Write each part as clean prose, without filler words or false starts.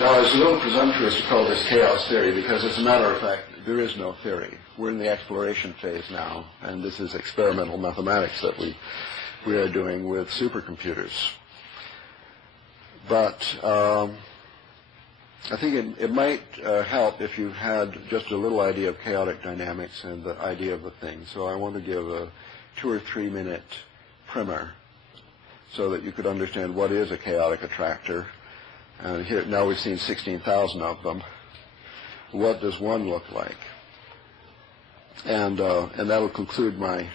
Now, it's a little presumptuous to call this chaos theory because, as a matter of fact, there is no theory. We're in the exploration phase now, and this is experimental mathematics that we are doing with supercomputers. But I think it might help if you had just a little idea of chaotic dynamics and the idea of the thing. So I want to give a 2 or 3 minute primer so that you could understand what is a chaotic attractor. And here now we've seen 16,000 of them. What does one look like? And that'll conclude my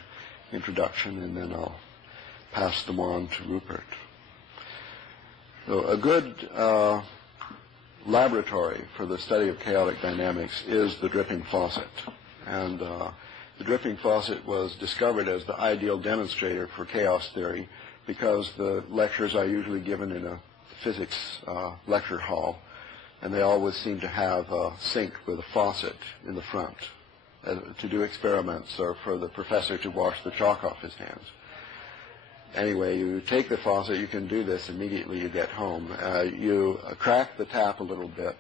introduction, and then I'll pass them on to Rupert. So a good laboratory for the study of chaotic dynamics is the dripping faucet. And the dripping faucet was discovered as the ideal demonstrator for chaos theory because the lectures are usually given in a physics lecture hall, and they always seem to have a sink with a faucet in the front to do experiments or for the professor to wash the chalk off his hands. Anyway, you take the faucet, you can do this immediately you get home. You crack the tap a little bit,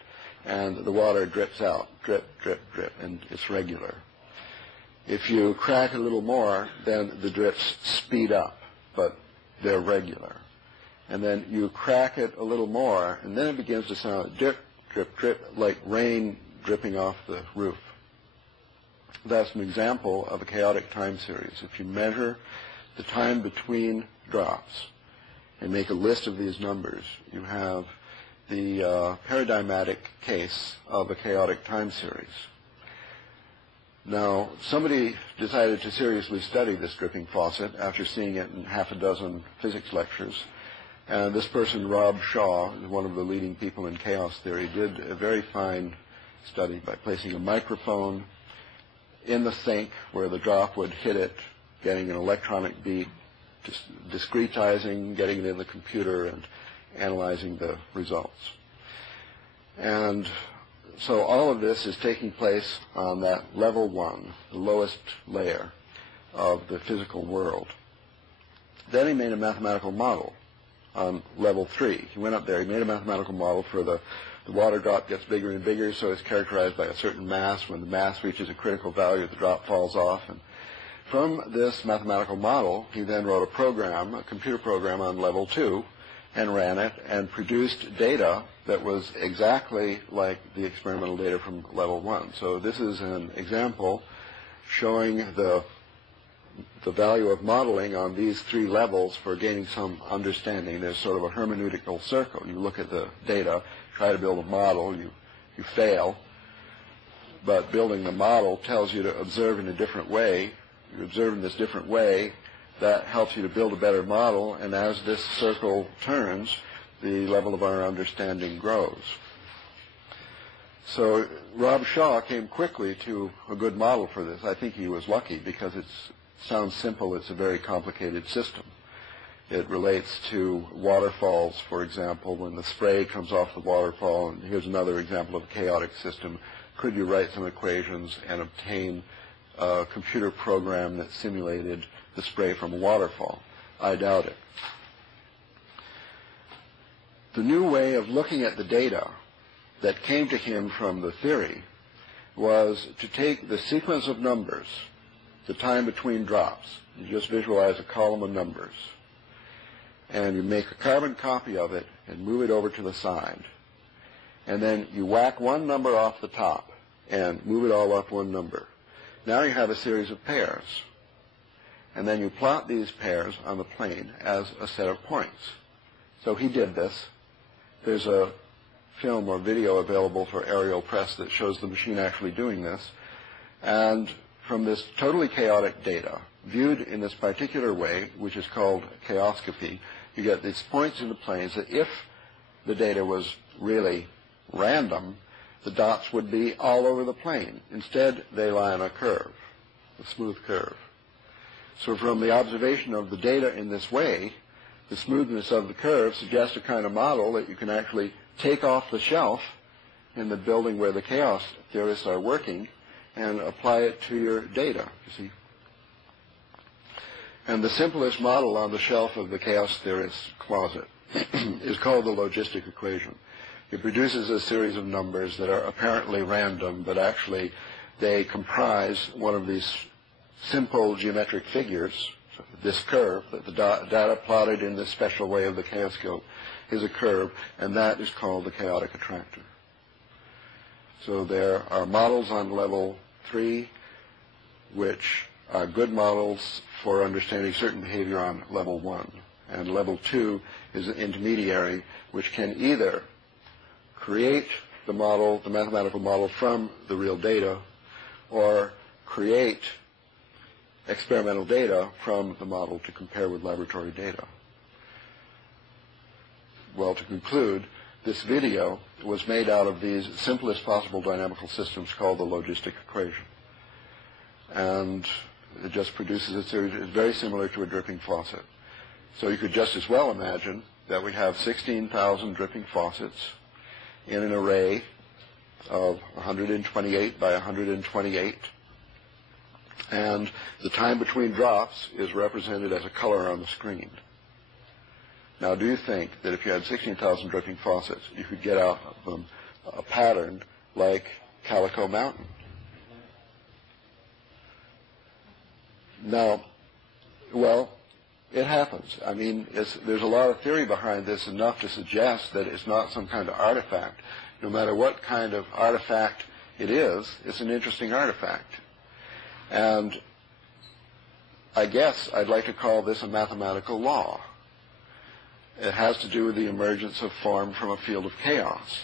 and the water drips out, drip, drip, drip, and it's regular. If you crack a little more, then the drips speed up, but they're regular. And then you crack it a little more, and then it begins to sound drip, drip, drip, like rain dripping off the roof. That's an example of a chaotic time series. If you measure the time between drops and make a list of these numbers, you have the paradigmatic case of a chaotic time series. Now, somebody decided to seriously study this dripping faucet after seeing it in half a dozen physics lectures. And this person, Rob Shaw, one of the leading people in chaos theory, did a very fine study by placing a microphone in the sink where the drop would hit it, getting an electronic beat, discretizing, getting it in the computer, and analyzing the results. And so all of this is taking place on that level 1, the lowest layer of the physical world. Then he made a mathematical model on level 3. He went up there, he made a mathematical model for the water drop gets bigger and bigger, so it's characterized by a certain mass. When the mass reaches a critical value, the drop falls off. And from this mathematical model, he then wrote a program, a computer program on level 2, and ran it and produced data that was exactly like the experimental data from level 1. So this is an example showing the value of modeling on these 3 levels for gaining some understanding. There's sort of a hermeneutical circle. You look at the data, try to build a model, you fail, but building the model tells you to observe in a different way. You observe in this different way, that helps you to build a better model, and as this circle turns, the level of our understanding grows. So Rob Shaw came quickly to a good model for this. I think he was lucky because it sounds simple. It's a very complicated system. It relates to waterfalls, for example, when the spray comes off the waterfall. And here's another example of a chaotic system. Could you write some equations and obtain a computer program that simulated the spray from a waterfall? I doubt it. The new way of looking at the data that came to him from the theory was to take the sequence of numbers, the time between drops. You just visualize a column of numbers. And you make a carbon copy of it and move it over to the side. And then you whack one number off the top and move it all up one number. Now you have a series of pairs. And then you plot these pairs on the plane as a set of points. So he did this. There's a film or video available for aerial press that shows the machine actually doing this. And from this totally chaotic data, viewed in this particular way, which is called chaoscopy, you get these points in the planes that if the data was really random, the dots would be all over the plane. Instead, they lie on a curve, a smooth curve. So from the observation of the data in this way, the smoothness of the curve suggests a kind of model that you can actually take off the shelf in the building where the chaos theorists are working and apply it to your data, you see. And the simplest model on the shelf of the chaos theorist's closet is called the logistic equation. It produces a series of numbers that are apparently random, but actually they comprise one of these simple geometric figures. So this curve, that the data plotted in this special way of the chaos scope, is a curve, and that is called the chaotic attractor. So there are models on level 3 which are good models for understanding certain behavior on level 1. And level 2 is an intermediary which can either create the model, the mathematical model from the real data, or create experimental data from the model to compare with laboratory data. Well, to conclude, this video was made out of these simplest possible dynamical systems called the logistic equation. And it just produces a series, it's very similar to a dripping faucet. So you could just as well imagine that we have 16,000 dripping faucets in an array of 128 by 128. And the time between drops is represented as a color on the screen. Now, do you think that if you had 16,000 dripping faucets, you could get out of them a pattern like Calico Mountain? Now, well, it happens. I mean, there's a lot of theory behind this, enough to suggest that it's not some kind of artifact. No matter what kind of artifact it is, it's an interesting artifact. And I guess I'd like to call this a mathematical law. It has to do with the emergence of form from a field of chaos.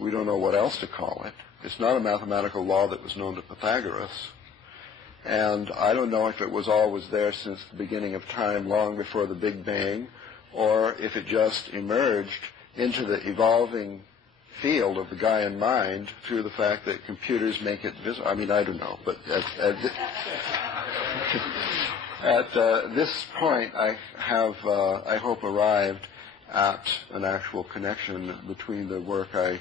We don't know what else to call it. It's not a mathematical law that was known to Pythagoras. And I don't know if it was always there since the beginning of time, long before the Big Bang, or if it just emerged into the evolving field of the Gaian mind through the fact that computers make it visible. I mean, I don't know. But at this point, I have, I hope, arrived at an actual connection between the work I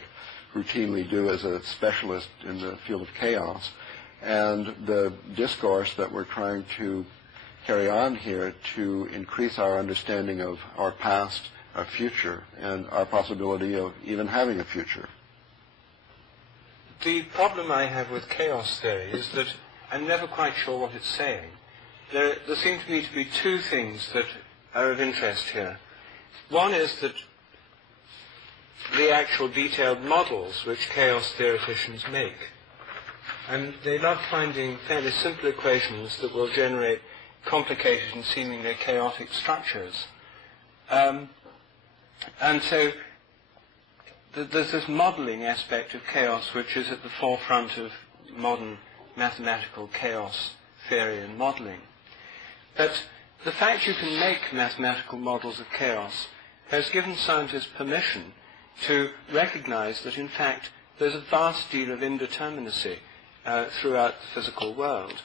routinely do as a specialist in the field of chaos and the discourse that we're trying to carry on here to increase our understanding of our past, our future, and our possibility of even having a future. The problem I have with chaos theory is that I'm never quite sure what it's saying. There seem to me to be two things that are of interest here. One is that the actual detailed models which chaos theoreticians make. And they love finding fairly simple equations that will generate complicated and seemingly chaotic structures. And so there's this modeling aspect of chaos which is at the forefront of modern mathematical chaos theory and modeling. But the fact you can make mathematical models of chaos has given scientists permission to recognize that, in fact, there's a vast deal of indeterminacy throughout the physical world.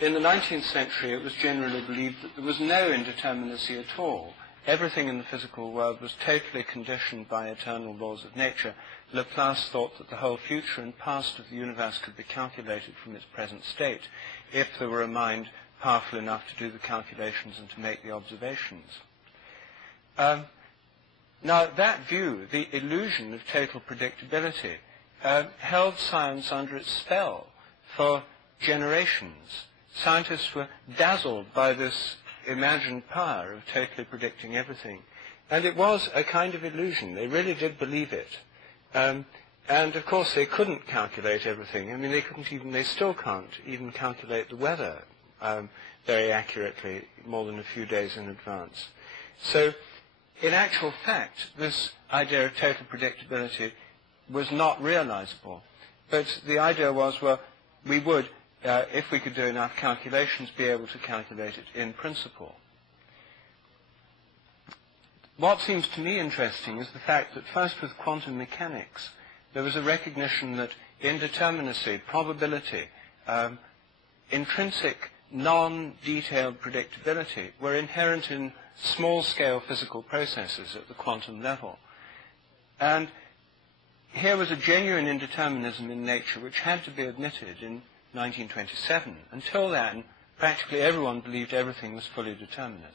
In the 19th century, it was generally believed that there was no indeterminacy at all. Everything in the physical world was totally conditioned by eternal laws of nature. Laplace thought that the whole future and past of the universe could be calculated from its present state if there were a mind powerful enough to do the calculations and to make the observations. Now, that view, the illusion of total predictability, held science under its spell for generations. Scientists were dazzled by this imagined power of totally predicting everything. And it was a kind of illusion. They really did believe it. And of course they couldn't calculate everything. I mean, they still can't even calculate the weather very accurately more than a few days in advance. So in actual fact, this idea of total predictability was not realizable. But the idea was, well, we would, if we could do enough calculations, be able to calculate it in principle. What seems to me interesting is the fact that first with quantum mechanics, there was a recognition that indeterminacy, probability, intrinsic non-detailed predictability were inherent in small-scale physical processes at the quantum level. And here was a genuine indeterminism in nature which had to be admitted in 1927. Until then, practically everyone believed everything was fully determinate.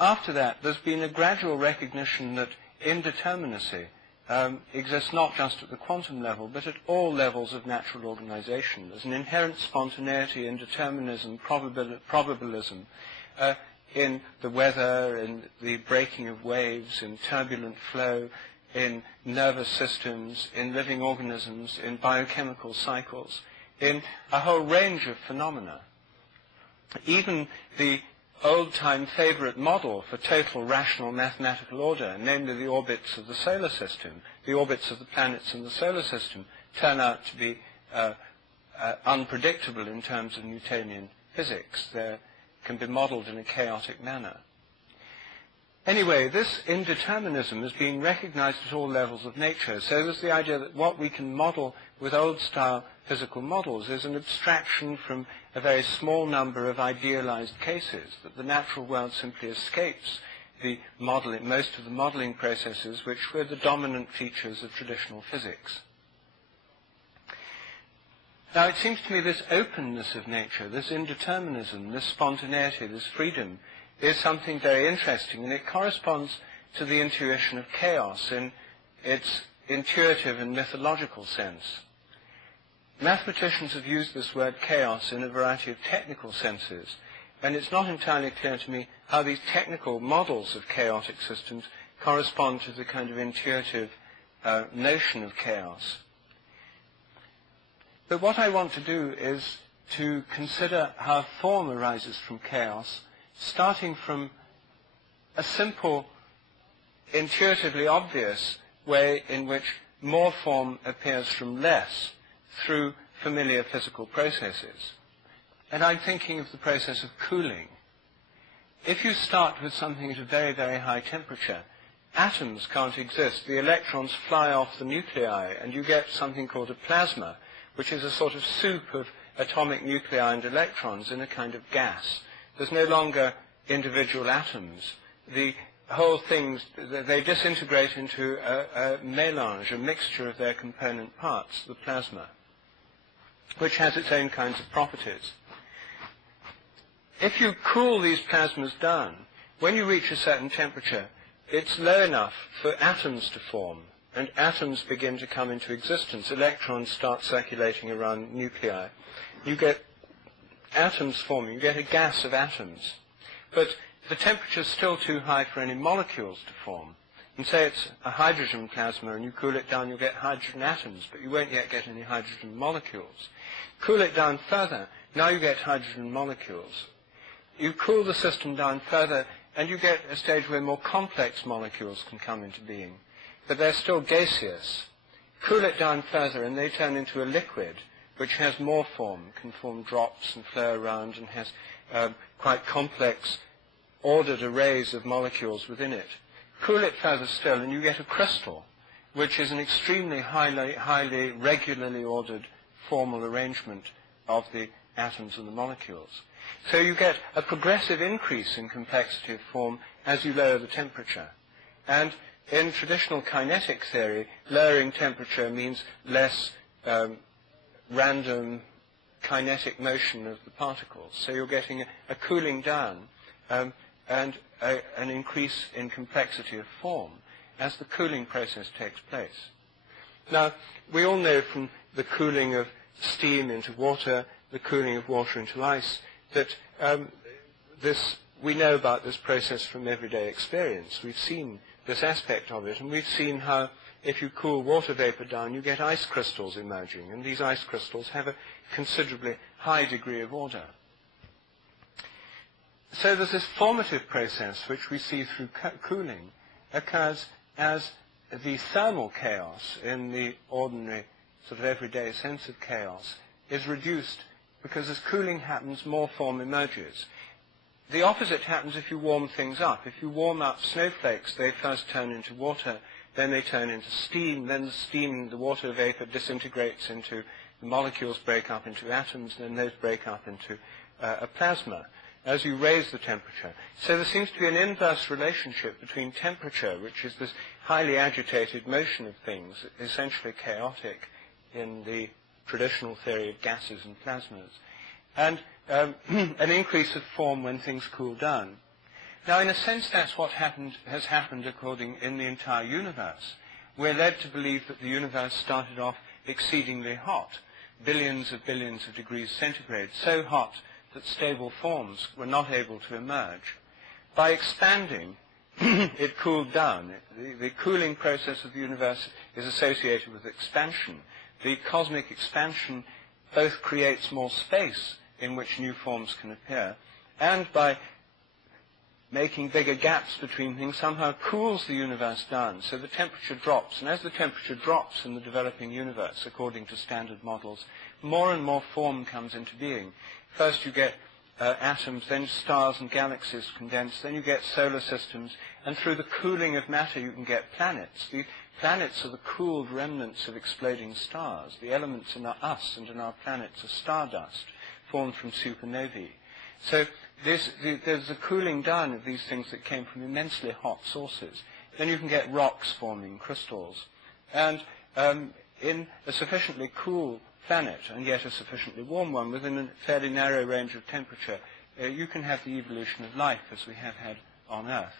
after that, there's been a gradual recognition that indeterminacy exists not just at the quantum level, but at all levels of natural organization. There's an inherent spontaneity, indeterminism, probabilism in the weather, in the breaking of waves, in turbulent flow, in nervous systems, in living organisms, in biochemical cycles, in a whole range of phenomena. Even the old-time favorite model for total rational mathematical order, namely the orbits of the solar system, the orbits of the planets in the solar system, turn out to be unpredictable in terms of Newtonian physics. They can be modeled in a chaotic manner. Anyway, this indeterminism is being recognized at all levels of nature. So there's the idea that what we can model with old-style physical models is an abstraction from a very small number of idealized cases, that the natural world simply escapes the modeling, most of the modeling processes which were the dominant features of traditional physics. Now, it seems to me this openness of nature, this indeterminism, this spontaneity, this freedom, is something very interesting, and it corresponds to the intuition of chaos in its intuitive and mythological sense. Mathematicians have used this word chaos in a variety of technical senses, and it's not entirely clear to me how these technical models of chaotic systems correspond to the kind of intuitive notion of chaos. But what I want to do is to consider how form arises from chaos, starting from a simple, intuitively obvious way in which more form appears from less through familiar physical processes. And I'm thinking of the process of cooling. If you start with something at a very, very high temperature, atoms can't exist. The electrons fly off the nuclei, and you get something called a plasma, which is a sort of soup of atomic nuclei and electrons in a kind of gas. There's no longer individual atoms. The whole things, they disintegrate into a mélange, a mixture of their component parts, the plasma, which has its own kinds of properties. If you cool these plasmas down, when you reach a certain temperature, it's low enough for atoms to form, and atoms begin to come into existence. Electrons start circulating around nuclei. You get atoms forming. You get a gas of atoms. But the temperature is still too high for any molecules to form. And say it's a hydrogen plasma, and you cool it down, you'll get hydrogen atoms, but you won't yet get any hydrogen molecules. Cool it down further, now you get hydrogen molecules. You cool the system down further, and you get a stage where more complex molecules can come into being. But they're still gaseous. Cool it down further, and they turn into a liquid, which has more form, can form drops and flow around, and has quite complex, ordered arrays of molecules within it. Cool it further still, and you get a crystal, which is an extremely highly regularly ordered formal arrangement of the atoms and the molecules. So you get a progressive increase in complexity of form as you lower the temperature. And in traditional kinetic theory, lowering temperature means less random kinetic motion of the particles. So you're getting a cooling down and an increase in complexity of form as the cooling process takes place. Now, we all know from the cooling of steam into water, the cooling of water into ice, that we know about this process from everyday experience. We've seen this aspect of it, and we've seen how if you cool water vapor down, you get ice crystals emerging, and these ice crystals have a considerably high degree of order. So there's this formative process which we see through cooling occurs as the thermal chaos in the ordinary sort of everyday sense of chaos is reduced because as cooling happens, more form emerges. The opposite happens if you warm things up. If you warm up snowflakes, they first turn into water, then they turn into steam, then the steam, the water vapor disintegrates into, the molecules break up into atoms, then those break up into a plasma as you raise the temperature. So there seems to be an inverse relationship between temperature, which is this highly agitated motion of things, essentially chaotic in the traditional theory of gases and plasmas, and an increase of form when things cool down. Now, in a sense, that's what has happened in the entire universe. We're led to believe that the universe started off exceedingly hot, billions of degrees centigrade, so hot that stable forms were not able to emerge. By expanding, it cooled down. The cooling process of the universe is associated with expansion. The cosmic expansion both creates more space in which new forms can appear, and by making bigger gaps between things, somehow cools the universe down, so the temperature drops. And as the temperature drops in the developing universe, according to standard models, more and more form comes into being. First you get atoms, then stars and galaxies condense, then you get solar systems, and through the cooling of matter you can get planets. The planets are the cooled remnants of exploding stars. The elements in us and in our planets are stardust, formed from supernovae. So there's a cooling down of these things that came from immensely hot sources. Then you can get rocks forming, crystals. And in a sufficiently cool planet, and yet a sufficiently warm one, within a fairly narrow range of temperature, you can have the evolution of life as we have had on Earth.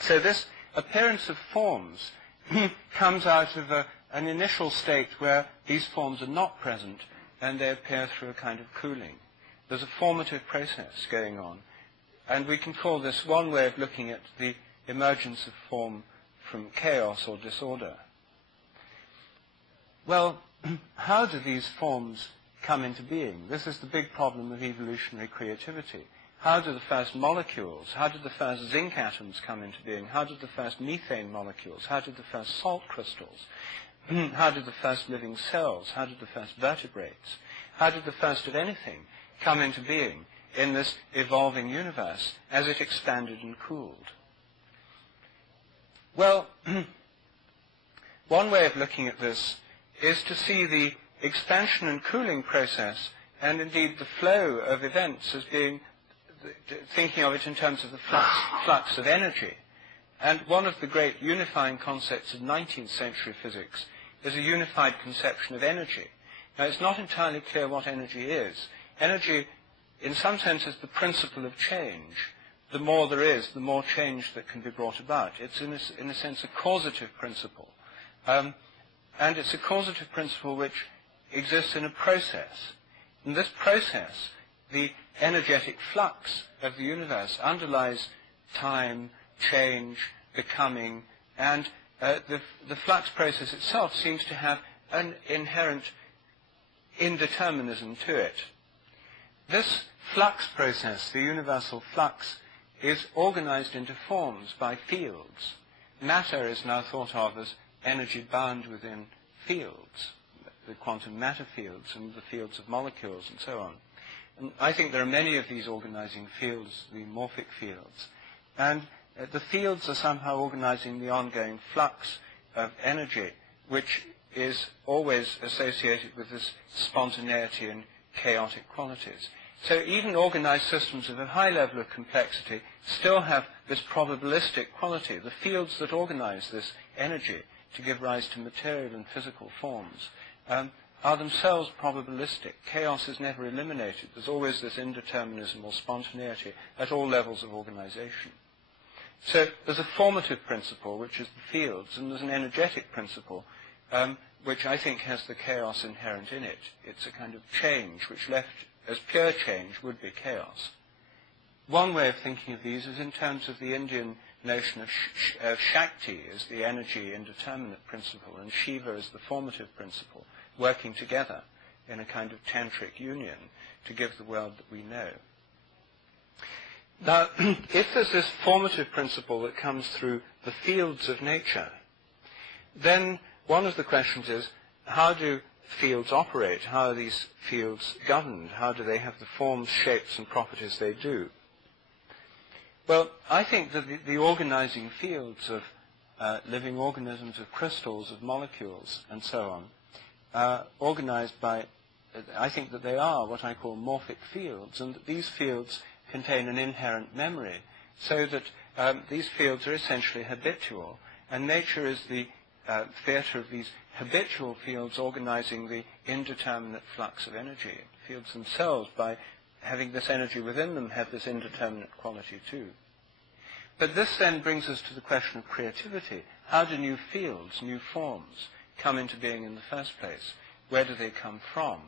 So this appearance of forms comes out of an initial state where these forms are not present, and they appear through a kind of cooling. There's a formative process going on, and we can call this one way of looking at the emergence of form from chaos or disorder. Well, how do these forms come into being? This is the big problem of evolutionary creativity. How do the first molecules, how did the first zinc atoms come into being? How did the first methane molecules? How did the first salt crystals? How did the first living cells? How did the first vertebrates? How did the first of anything come into being in this evolving universe as it expanded and cooled? Well, one way of looking at this is to see the expansion and cooling process, and indeed the flow of events, as being, thinking of it in terms of the flux of energy. And one of the great unifying concepts of 19th century physics is a unified conception of energy. Now, it's not entirely clear what energy is. Energy, in some sense, is the principle of change. The more there is, the more change that can be brought about. It's, in a sense, a causative principle. And it's a causative principle which exists in a process. In this process, the energetic flux of the universe underlies time, change, becoming, and the flux process itself seems to have an inherent indeterminism to it. This flux process, the universal flux, is organized into forms by fields. Matter is now thought of as energy bound within fields, the quantum matter fields and the fields of molecules and so on. And I think there are many of these organizing fields, the morphic fields. And the fields are somehow organizing the ongoing flux of energy, which is always associated with this spontaneity and chaotic qualities. So even organized systems of a high level of complexity still have this probabilistic quality. The fields that organize this energy to give rise to material and physical forms are themselves probabilistic. Chaos is never eliminated. There's always this indeterminism or spontaneity at all levels of organization. So there's a formative principle, which is the fields, and there's an energetic principle, which I think has the chaos inherent in it. It's a kind of change, which left as pure change would be chaos. One way of thinking of these is in terms of the Indian notion of Shakti as the energy indeterminate principle, and Shiva as the formative principle, working together in a kind of tantric union to give the world that we know. Now, if there's this formative principle that comes through the fields of nature, then one of the questions is, how do fields operate? How are these fields governed? How do they have the forms, shapes, and properties they do? Well, I think that the organizing fields of living organisms, of crystals, of molecules, and so on, are organized by, I think that they are what I call morphic fields, and that these fields contain an inherent memory, so that these fields are essentially habitual, and nature is the theater of these habitual fields organizing the indeterminate flux of energy. Fields themselves, by having this energy within them, have this indeterminate quality too. But this then brings us to the question of creativity. How do new fields, new forms, come into being in the first place? Where do they come from?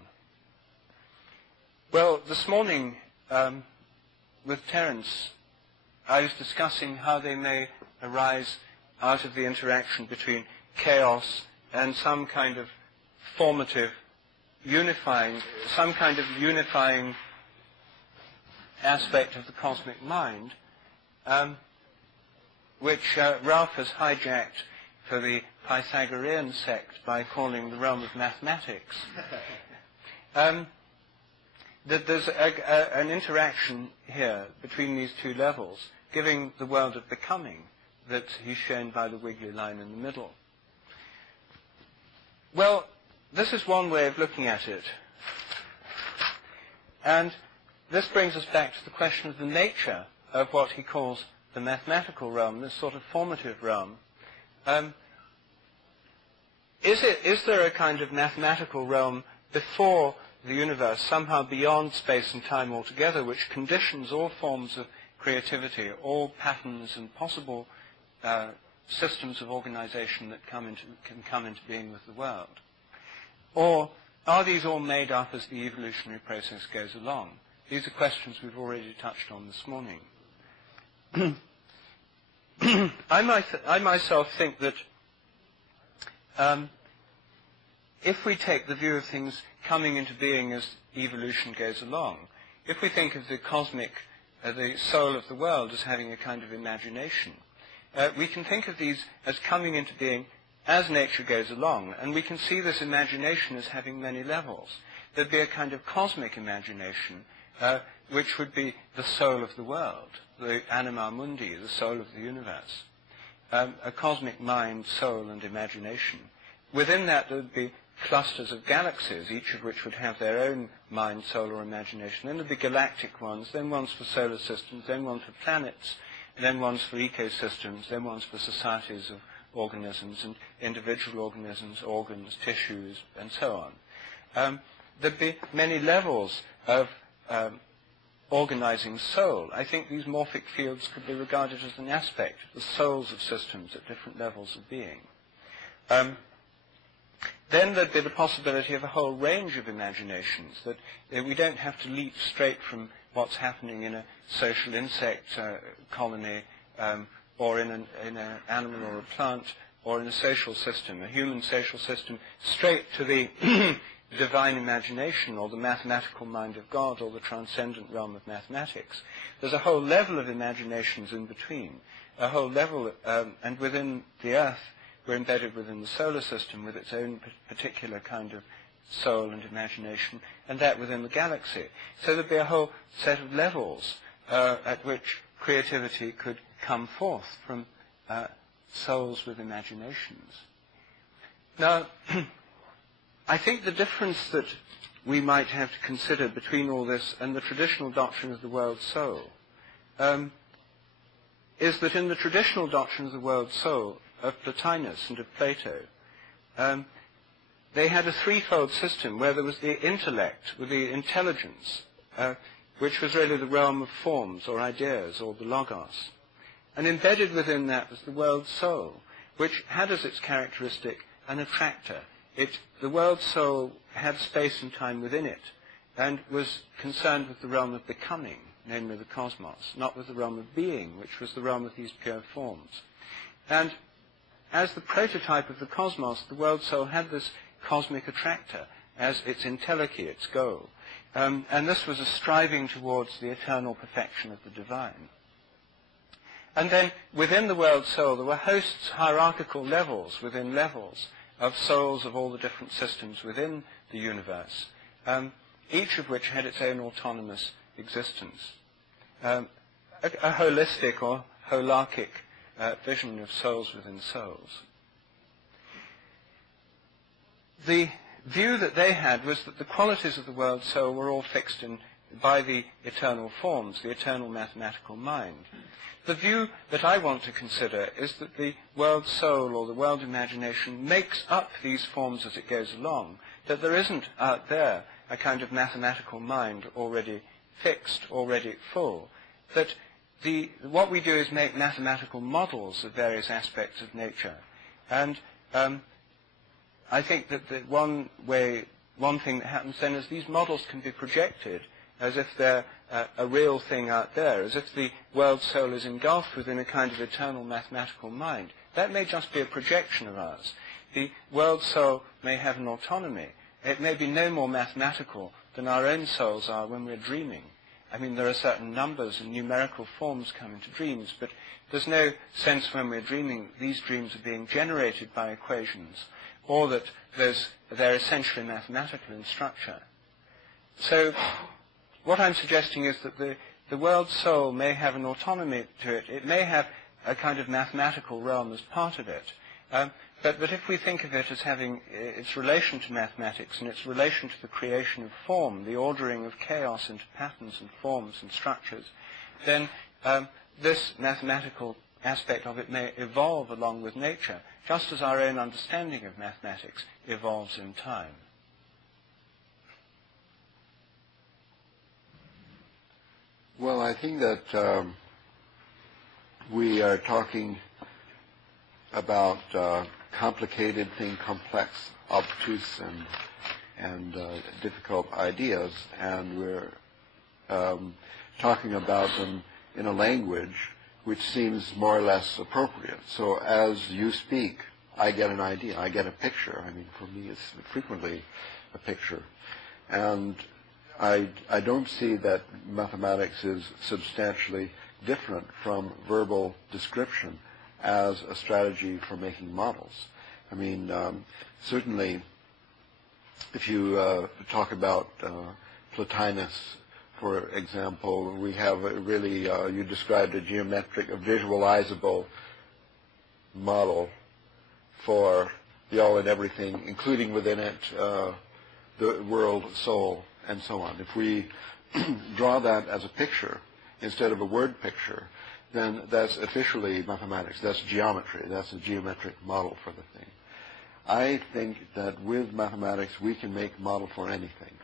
Well, this morning, with Terence, I was discussing how they may arise out of the interaction between chaos and some kind of formative, unifying aspect of the cosmic mind, which Ralph has hijacked for the Pythagorean sect by calling the realm of mathematics. That there's an interaction here between these two levels, giving the world of becoming that he's shown by the wiggly line in the middle. Well, this is one way of looking at it. And this brings us back to the question of the nature of what he calls the mathematical realm, this sort of formative realm. Is there a kind of mathematical realm before the universe, somehow beyond space and time altogether, which conditions all forms of creativity, all patterns and possible systems of organization that can come into being with the world? Or are these all made up as the evolutionary process goes along? These are questions we've already touched on this morning. I myself think that if we take the view of things coming into being as evolution goes along, if we think of the cosmic, the soul of the world as having a kind of imagination, we can think of these as coming into being as nature goes along, and we can see this imagination as having many levels. There'd be a kind of cosmic imagination, which would be the soul of the world, the anima mundi, the soul of the universe, a cosmic mind, soul, and imagination. Within that, there would be clusters of galaxies, each of which would have their own mind, soul, or imagination. Then there'd be galactic ones, then ones for solar systems, then one for planets, then ones for ecosystems, then ones for societies of organisms and individual organisms, organs, tissues, and so on. There'd be many levels of organizing soul. I think these morphic fields could be regarded as an aspect of the souls of systems at different levels of being. Then there'd be the possibility of a whole range of imaginations, that we don't have to leap straight from what's happening in a social insect colony or in an animal or a plant or in a social system, a human social system, straight to the divine imagination or the mathematical mind of God or the transcendent realm of mathematics. There's a whole level of imaginations in between, a whole level, and within the Earth, we're embedded within the solar system with its own particular kind of soul and imagination, and that within the galaxy. So there'd be a whole set of levels at which creativity could come forth from souls with imaginations. Now, I think the difference that we might have to consider between all this and the traditional doctrine of the world soul is that in the traditional doctrine of the world soul of Plotinus and of Plato, they had a threefold system where there was the intellect, with the intelligence, which was really the realm of forms or ideas or the logos. And embedded within that was the world soul, which had as its characteristic an attractor. The world soul had space and time within it and was concerned with the realm of becoming, namely the cosmos, not with the realm of being, which was the realm of these pure forms. And as the prototype of the cosmos, the world soul had this cosmic attractor as its entelechy, its goal. And this was a striving towards the eternal perfection of the divine. And then within the world soul, there were hosts, hierarchical levels within levels of souls of all the different systems within the universe, each of which had its own autonomous existence. A holistic or holarchic vision of souls within souls. The view that they had was that the qualities of the world soul were all fixed by the eternal forms, the eternal mathematical mind. The view that I want to consider is that the world soul or the world imagination makes up these forms as it goes along, that there isn't out there a kind of mathematical mind already fixed, already full, that what we do is make mathematical models of various aspects of nature. And I think that one thing that happens then is these models can be projected as if they're a real thing out there, as if the world soul is engulfed within a kind of eternal mathematical mind. That may just be a projection of ours. The world soul may have an autonomy. It may be no more mathematical than our own souls are when we're dreaming. I mean, there are certain numbers and numerical forms come into dreams, but there's no sense when we're dreaming these dreams are being generated by equations, or that they're essentially mathematical in structure. So what I'm suggesting is that the world soul may have an autonomy to it. It may have a kind of mathematical realm as part of it. But if we think of it as having its relation to mathematics and its relation to the creation of form, the ordering of chaos into patterns and forms and structures, then this mathematical aspect of it may evolve along with nature, just as our own understanding of mathematics evolves in time. Well, I think that we are talking about complicated thing, complex, obtuse, and difficult ideas, and we're talking about them in a language which seems more or less appropriate. So as you speak, I get an idea, I get a picture. I mean, for me, it's frequently a picture. And I don't see that mathematics is substantially different from verbal description as a strategy for making models. I mean, certainly, if you talk about Plotinus, for example, we have a really, you described a visualizable model for the all and everything, including within it the world, soul, and so on. If we draw that as a picture instead of a word picture, then that's officially mathematics. That's geometry. That's a geometric model for the thing. I think that with mathematics we can make a model for anything.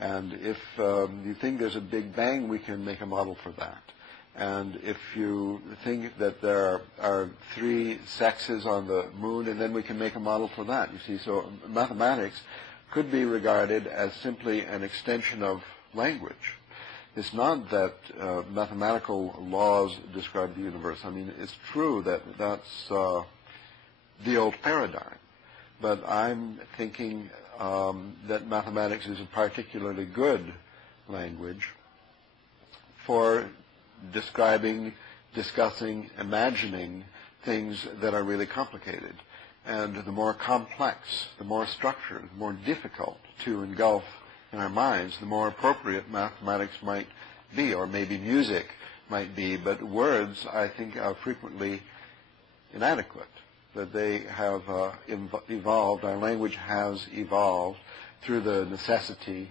And if you think there's a Big Bang, we can make a model for that. And if you think that there are 3 sexes on the moon, and then we can make a model for that, you see. So mathematics could be regarded as simply an extension of language. It's not that mathematical laws describe the universe. I mean, it's true that that's the old paradigm. But I'm thinking that mathematics is a particularly good language for describing, discussing, imagining things that are really complicated. And the more complex, the more structured, the more difficult to engulf in our minds, the more appropriate mathematics might be, or maybe music might be. But words, I think, are frequently inadequate, that they have evolved, our language has evolved through the necessity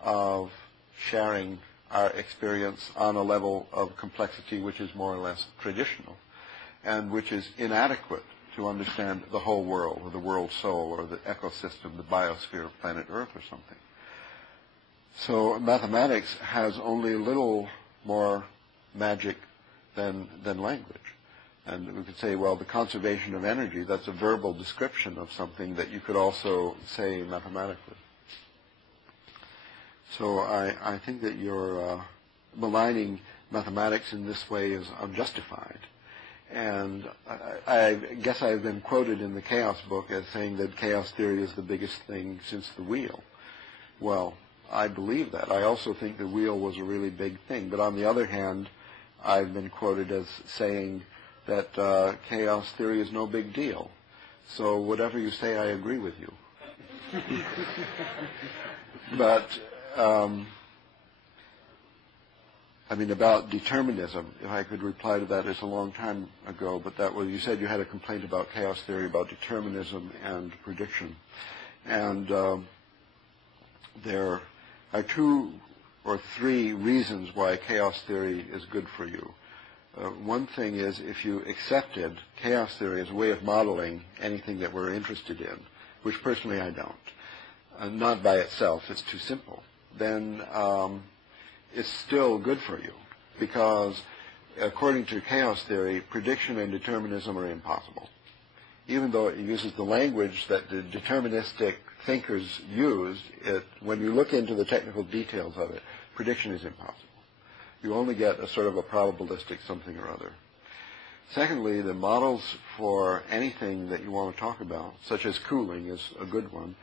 of sharing our experience on a level of complexity which is more or less traditional, and which is inadequate to understand the whole world, or the world soul, or the ecosystem, the biosphere of planet Earth or something. So mathematics has only a little more magic than language. And we could say, well, the conservation of energy, that's a verbal description of something that you could also say mathematically. So I think that your maligning mathematics in this way is unjustified. And I guess I've been quoted in the Chaos book as saying that chaos theory is the biggest thing since the wheel. Well, I believe that. I also think the wheel was a really big thing. But on the other hand, I've been quoted as saying that chaos theory is no big deal. So whatever you say, I agree with you. But, I mean, about determinism, if I could reply to that, it's a long time ago, but that was, you said you had a complaint about chaos theory, about determinism and prediction. And there are 2 or 3 reasons why chaos theory is good for you. One thing is, if you accepted chaos theory as a way of modeling anything that we're interested in, which personally I don't, not by itself, it's too simple, then it's still good for you, because according to chaos theory, prediction and determinism are impossible. Even though it uses the language that the deterministic thinkers used, when you look into the technical details of it, prediction is impossible. You only get a sort of a probabilistic something or other. Secondly, the models for anything that you want to talk about, such as cooling is a good one,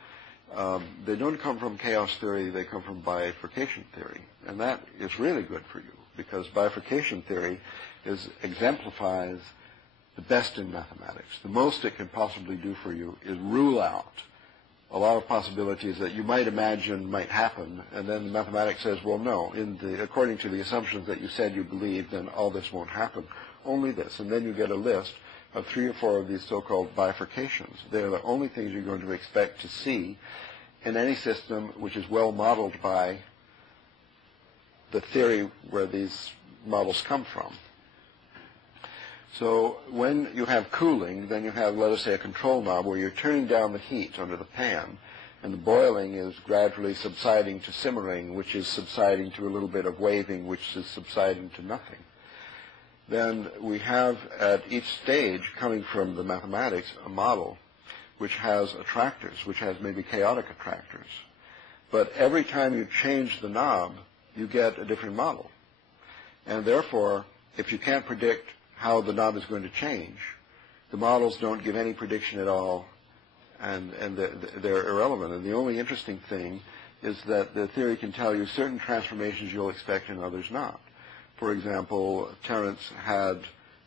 they don't come from chaos theory, they come from bifurcation theory. And that is really good for you, because bifurcation theory exemplifies the best in mathematics. The most it can possibly do for you is rule out a lot of possibilities that you might imagine might happen, and then the mathematics says, well, no, according to the assumptions that you said you believe, then all this won't happen, only this. And then you get a list of 3 or 4 of these so-called bifurcations. They're the only things you're going to expect to see in any system which is well modeled by the theory where these models come from. So when you have cooling, then you have, let us say, a control knob where you're turning down the heat under the pan, and the boiling is gradually subsiding to simmering, which is subsiding to a little bit of waving, which is subsiding to nothing. Then we have at each stage, coming from the mathematics, a model which has attractors, which has maybe chaotic attractors. But every time you change the knob, you get a different model. And therefore, if you can't predict how the knob is going to change, the models don't give any prediction at all, and they're irrelevant. And the only interesting thing is that the theory can tell you certain transformations you'll expect and others not. For example, Terence had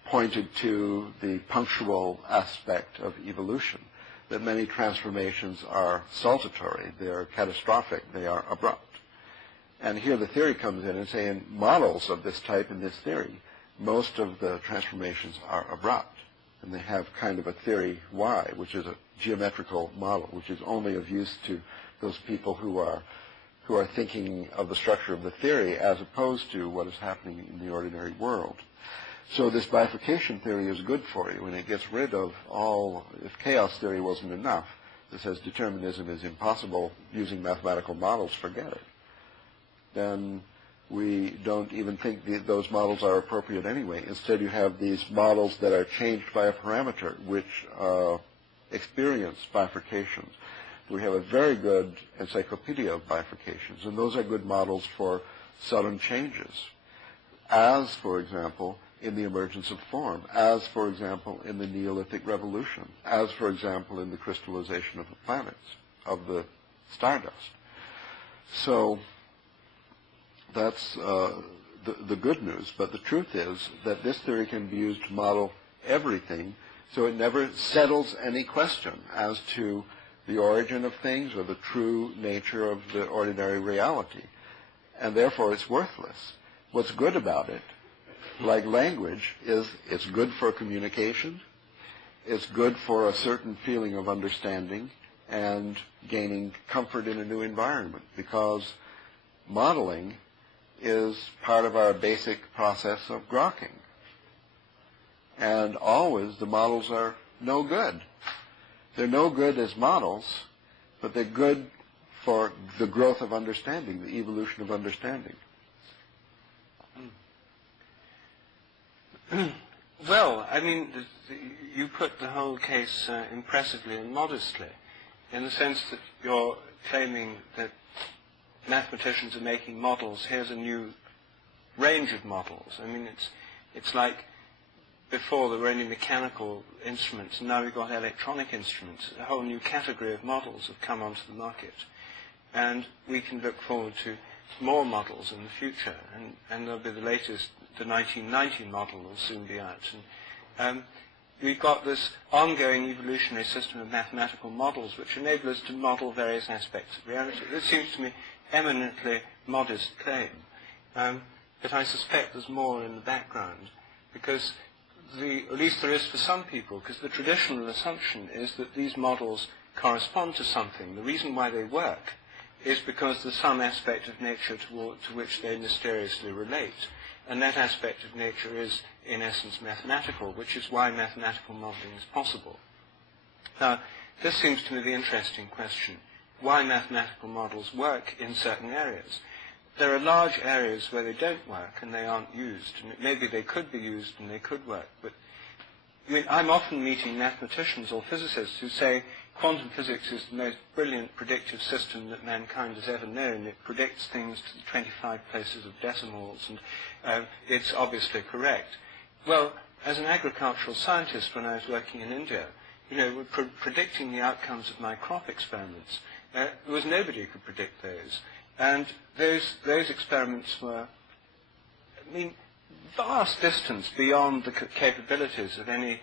pointed to the punctual aspect of evolution, that many transformations are saltatory, they are catastrophic, they are abrupt. And here the theory comes in and saying models of this type in this theory, most of the transformations are abrupt, and they have kind of a theory Y, which is a geometrical model, which is only of use to those people who are thinking of the structure of the theory as opposed to what is happening in the ordinary world. So this bifurcation theory is good for you, and it gets rid of all, if chaos theory wasn't enough, that says determinism is impossible using mathematical models, forget it. Then we don't even think those models are appropriate anyway. Instead, you have these models that are changed by a parameter, which experience bifurcations. We have a very good encyclopedia of bifurcations, and those are good models for sudden changes, as, for example, in the emergence of form, as, for example, in the Neolithic Revolution, as, for example, in the crystallization of the planets, of the stardust. So that's the good news. But the truth is that this theory can be used to model everything, so it never settles any question as to the origin of things or the true nature of the ordinary reality. And therefore it's worthless. What's good about it, like language, is it's good for communication, it's good for a certain feeling of understanding and gaining comfort in a new environment, because modeling is part of our basic process of grokking. And always the models are no good. They're no good as models, but they're good for the growth of understanding, the evolution of understanding. Well, I mean, you put the whole case impressively and modestly, in the sense that you're claiming that mathematicians are making models. Here's a new range of models. I mean, it's like before there were only mechanical instruments, and now we've got electronic instruments. A whole new category of models have come onto the market. And we can look forward to more models in the future. And there'll be the latest, the 1990 model will soon be out. And we've got this ongoing evolutionary system of mathematical models which enable us to model various aspects of reality. This seems to me eminently modest claim. But I suspect there's more in the background, because at least there is for some people, because the traditional assumption is that these models correspond to something. The reason why they work is because there's some aspect of nature to which they mysteriously relate. And that aspect of nature is, in essence, mathematical, which is why mathematical modeling is possible. Now, this seems to me the interesting question, why mathematical models work in certain areas. there are large areas where they don't work and they aren't used, and maybe they could be used and they could work. But I'm often meeting mathematicians or physicists who say quantum physics is the most brilliant predictive system that mankind has ever known. It predicts things to the 25 places of decimals, and it's obviously correct. Well, as an agricultural scientist, when I was working in India, predicting the outcomes of my crop experiments, there was nobody who could predict those. And those experiments were, vast distance beyond the capabilities of any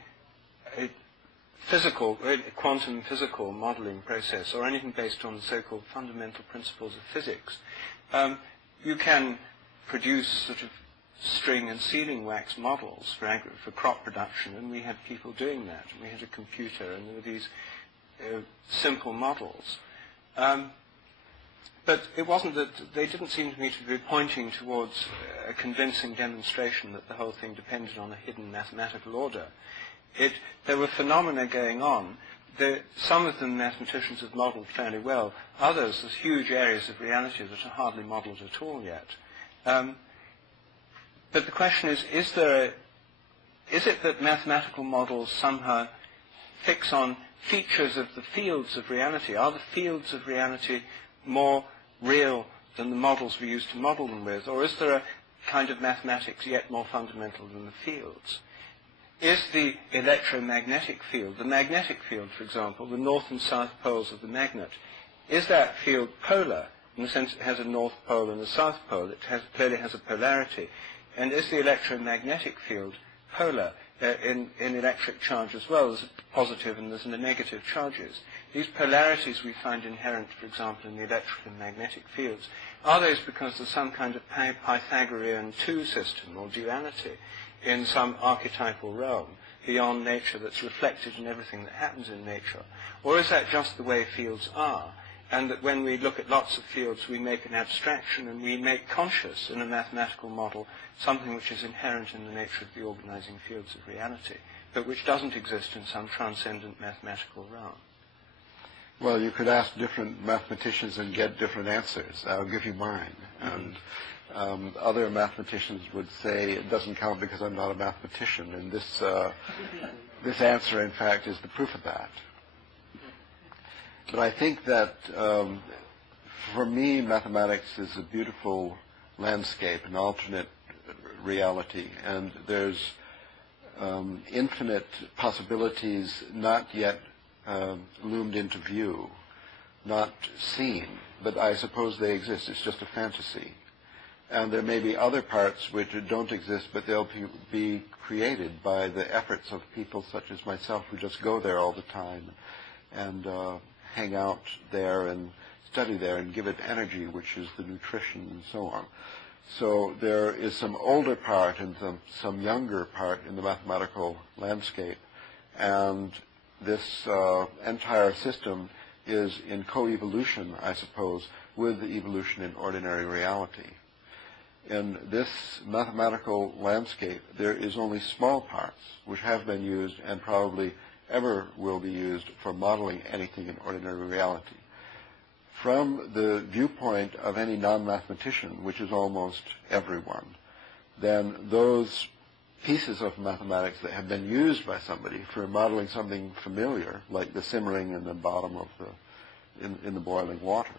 quantum physical modeling process or anything based on the so-called fundamental principles of physics. You can produce sort of string and sealing wax models for crop production, and we had people doing that. And we had a computer, and there were these simple models. But it wasn't that they didn't seem to me to be pointing towards a convincing demonstration that the whole thing depended on a hidden mathematical order. There were phenomena going on. Some of them mathematicians have modeled fairly well. Others, there's huge areas of reality that are hardly modeled at all yet. But the question is it that mathematical models somehow fix on features of the fields of reality? Are the fields of reality more real than the models we use to model them with? Or is there a kind of mathematics yet more fundamental than the fields? Is the electromagnetic field, the magnetic field, for example, the north and south poles of the magnet, is that field polar, in the sense it has a north pole and a south pole? It clearly has a polarity. And is the electromagnetic field polar in electric charge as well? There's a positive and there's a negative charges. These polarities we find inherent, for example, in the electrical and magnetic fields. Are those because there's some kind of Pythagorean two system or duality in some archetypal realm beyond nature that's reflected in everything that happens in nature? Or is that just the way fields are, and that when we look at lots of fields we make an abstraction and we make conscious in a mathematical model something which is inherent in the nature of the organizing fields of reality, but which doesn't exist in some transcendent mathematical realm? Well, you could ask different mathematicians and get different answers. I'll give you mine. And other mathematicians would say it doesn't count because I'm not a mathematician. And this answer, in fact, is the proof of that. But I think that for me, mathematics is a beautiful landscape, an alternate reality. And there's infinite possibilities not yet loomed into view, not seen, but I suppose they exist. It's just a fantasy. And there may be other parts which don't exist, but they'll be created by the efforts of people such as myself who just go there all the time and hang out there and study there and give it energy, which is the nutrition and so on. So there is some older part and some younger part in the mathematical landscape, and this entire system is in coevolution, I suppose, with the evolution in ordinary reality. In this mathematical landscape, there is only small parts which have been used and probably ever will be used for modeling anything in ordinary reality. From the viewpoint of any non-mathematician, which is almost everyone, then those pieces of mathematics that have been used by somebody for modeling something familiar, like the simmering in the bottom of in the boiling water,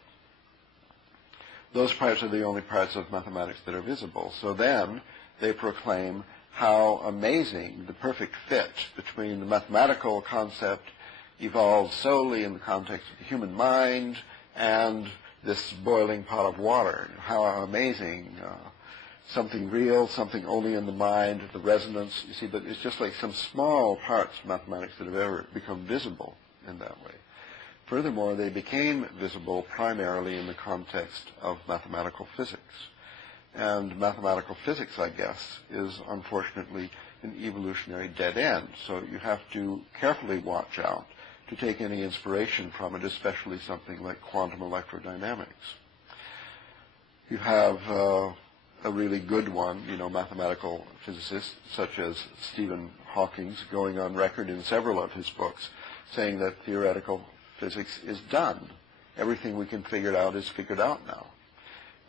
those parts are the only parts of mathematics that are visible. So then they proclaim how amazing the perfect fit between the mathematical concept evolved solely in the context of the human mind and this boiling pot of water. How amazing, something real, something only in the mind, the resonance. You see, but it's just like some small parts of mathematics that have ever become visible in that way. Furthermore, they became visible primarily in the context of mathematical physics. And mathematical physics, I guess, is unfortunately an evolutionary dead end. So you have to carefully watch out to take any inspiration from it, especially something like quantum electrodynamics. You have a really good one, mathematical physicists such as Stephen Hawking going on record in several of his books saying that theoretical physics is done. Everything we can figure out is figured out now.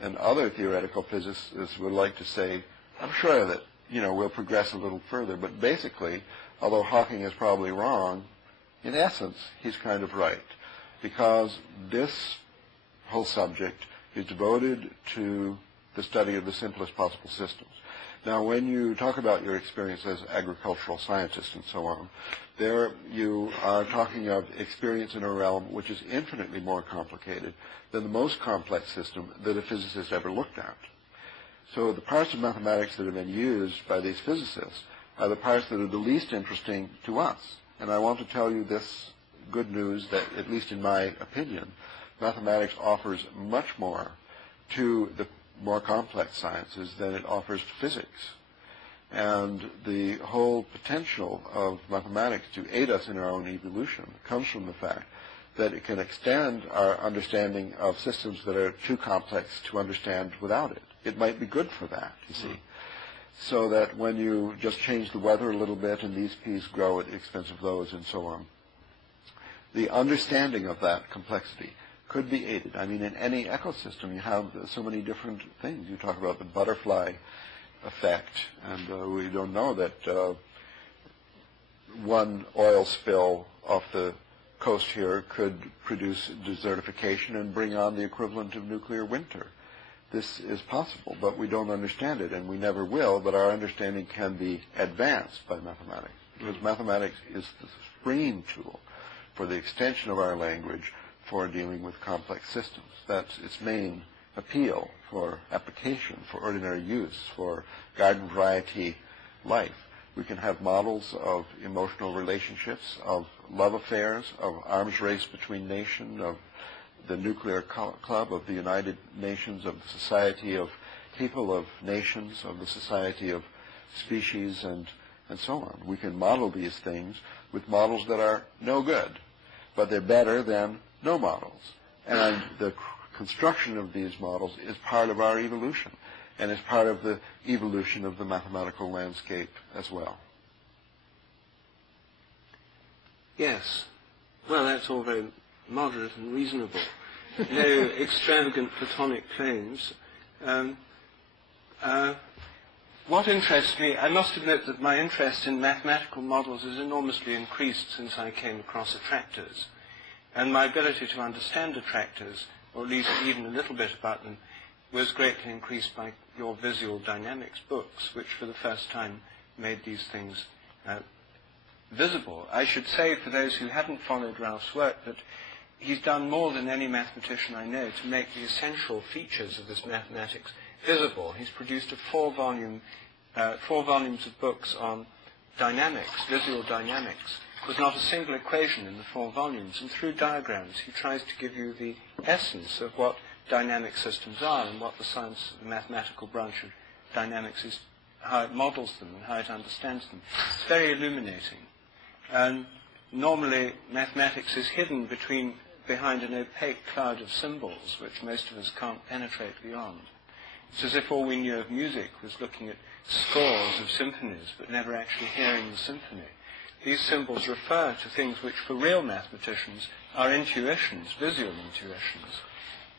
And other theoretical physicists would like to say, I'm sure that, we'll progress a little further, but basically, although Hawking is probably wrong, in essence, he's kind of right, because this whole subject is devoted to the study of the simplest possible systems. Now, when you talk about your experience as agricultural scientist and so on, there you are talking of experience in a realm which is infinitely more complicated than the most complex system that a physicist ever looked at. So the parts of mathematics that have been used by these physicists are the parts that are the least interesting to us. And I want to tell you this good news that, at least in my opinion, mathematics offers much more to the more complex sciences than it offers to physics. And the whole potential of mathematics to aid us in our own evolution comes from the fact that it can extend our understanding of systems that are too complex to understand without it. It might be good for that, you see. So that when you just change the weather a little bit and these peas grow at the expense of those and so on, the understanding of that complexity could be aided. I mean, in any ecosystem, you have so many different things. You talk about the butterfly effect, and we don't know that one oil spill off the coast here could produce desertification and bring on the equivalent of nuclear winter. This is possible, but we don't understand it, and we never will, but our understanding can be advanced by mathematics, because mathematics is the supreme tool for the extension of our language for dealing with complex systems. That's its main appeal for application, for ordinary use, for garden variety life. We can have models of emotional relationships, of love affairs, of arms race between nations, of the nuclear club, of the United Nations, of the Society of People, of Nations, of the Society of Species, and so on. We can model these things with models that are no good, but they're better than no models. And the construction of these models is part of our evolution, and is part of the evolution of the mathematical landscape as well. Yes. Well, that's all very moderate and reasonable. No extravagant Platonic claims. What interests me, I must admit that my interest in mathematical models has enormously increased since I came across attractors. And my ability to understand attractors, or at least even a little bit about them, was greatly increased by your visual dynamics books, which for the first time made these things visible. I should say, for those who haven't followed Ralph's work, that he's done more than any mathematician I know to make the essential features of this mathematics visible. He's produced four volumes of books on dynamics, visual dynamics. There's not a single equation in the 4 volumes, and through diagrams he tries to give you the essence of what dynamic systems are and what the science, the mathematical branch of dynamics is, how it models them and how it understands them. It's very illuminating. And normally mathematics is hidden behind an opaque cloud of symbols which most of us can't penetrate beyond. It's as if all we knew of music was looking at scores of symphonies but never actually hearing the symphony. These symbols refer to things which for real mathematicians are intuitions, visual intuitions.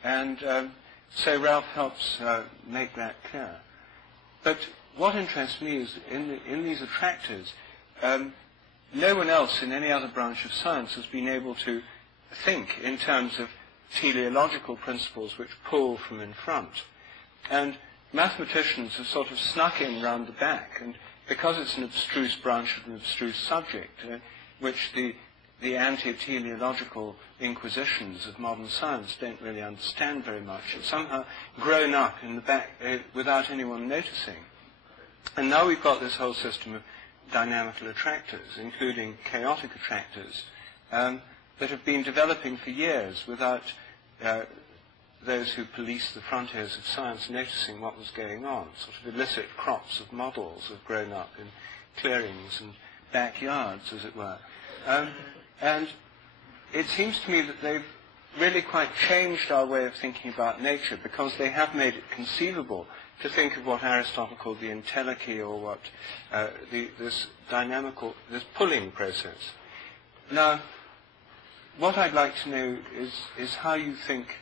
And so Ralph helps make that clear. But what interests me is in these attractors, no one else in any other branch of science has been able to think in terms of teleological principles which pull from in front. And mathematicians have sort of snuck in round the back, and because it's an abstruse branch of an abstruse subject, which the anti-teleological inquisitions of modern science don't really understand very much, it's somehow grown up in the back without anyone noticing. And now we've got this whole system of dynamical attractors, including chaotic attractors, that have been developing for years without those who police the frontiers of science noticing what was going on. Sort of illicit crops of models have grown up in clearings and backyards, as it were. And it seems to me that they've really quite changed our way of thinking about nature, because they have made it conceivable to think of what Aristotle called the entelechy, or what this pulling process. Now, what I'd like to know is how you think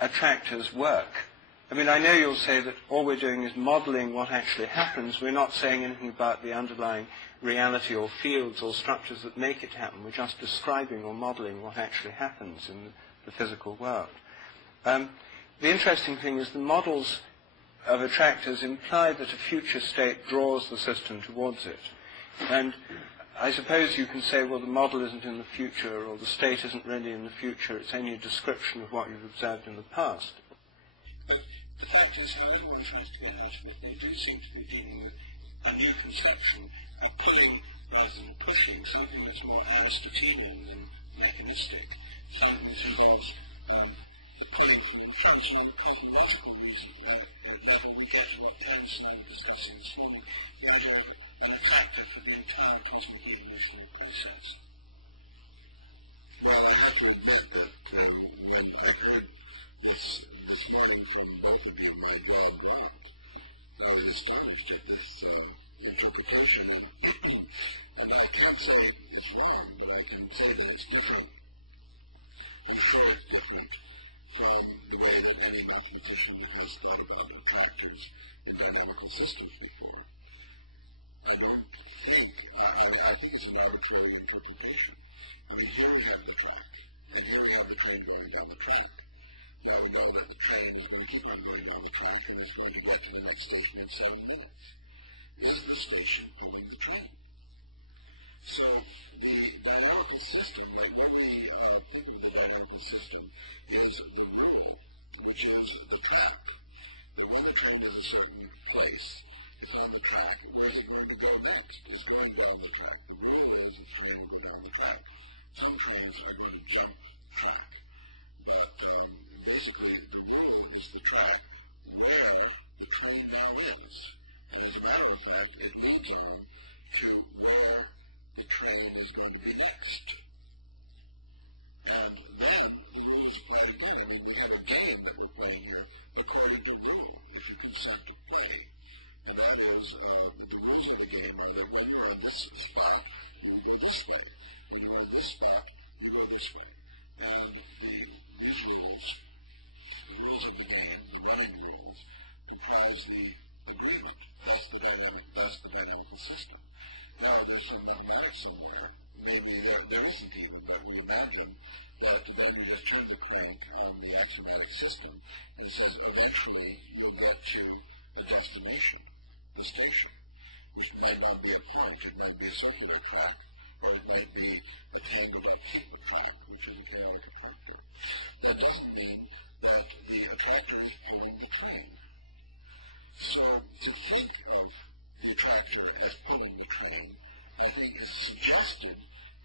attractors work. I mean, I know you'll say that all we're doing is modeling what actually happens. We're not saying anything about the underlying reality or fields or structures that make it happen. We're just describing or modeling what actually happens in the physical world. The interesting thing is the models of attractors imply that a future state draws the system towards it. And I suppose you can say, well, the model isn't in the future, or the state isn't really in the future, it's only a description of what you've observed in the past. The fact is, however, we're trying to get out of it, they do seem to be dealing with a new construction and pulling, rather than pushing, something that's more Aristotelian than mechanistic. Families involves the pulling from the transport pulling particles, level carefully dense and possessing small unit, but attractive for the entire transformation process. Well, I think that when Gregory is mindful of the being right now, how he started to do this interpretation of people, and I can't say it's wrong, but I can say that it's different. I'm sure it's different from the way any mathematician has thought about attractors in their local systems before. I don't think I think it's an arbitrary interpretation. I mean, here we have the track, and here we have the train moving on the track. You know that the train is moving on the track and is going back to the next station in 7 minutes. Is the station moving the train? So, the local system, like what the local system is the road, which is the track. When the train is a certain place, it's on the track, and where you want to go next is going down the track. The rail is a train on the track. Some trains are going to jump the track. But basically, the road is the track where the train now is. And as a matter of fact, it leads you to where the train is going to be next. And then it goes play again and again and again when you're playing here. The chord to go if you decide to play. And that is the rules of the game when you're on this spot, you're on this spot, you're on this spot, you're on this spot. And these rules, the rules of the game, the running rules, comprise the agreement, that's the dynamical system. Now, there's some numbers, so maybe there is indeed what we imagine, but when we have chosen the point on the axiomatic system, it says eventually you'll get to the destination, the station, which may not be a point, it might be a singular track, or it might be the tabulating the track, which is a tabulating track. That doesn't mean that the attractor is pulling the train. So, to think of the attractor as pulling the train, I think is suggested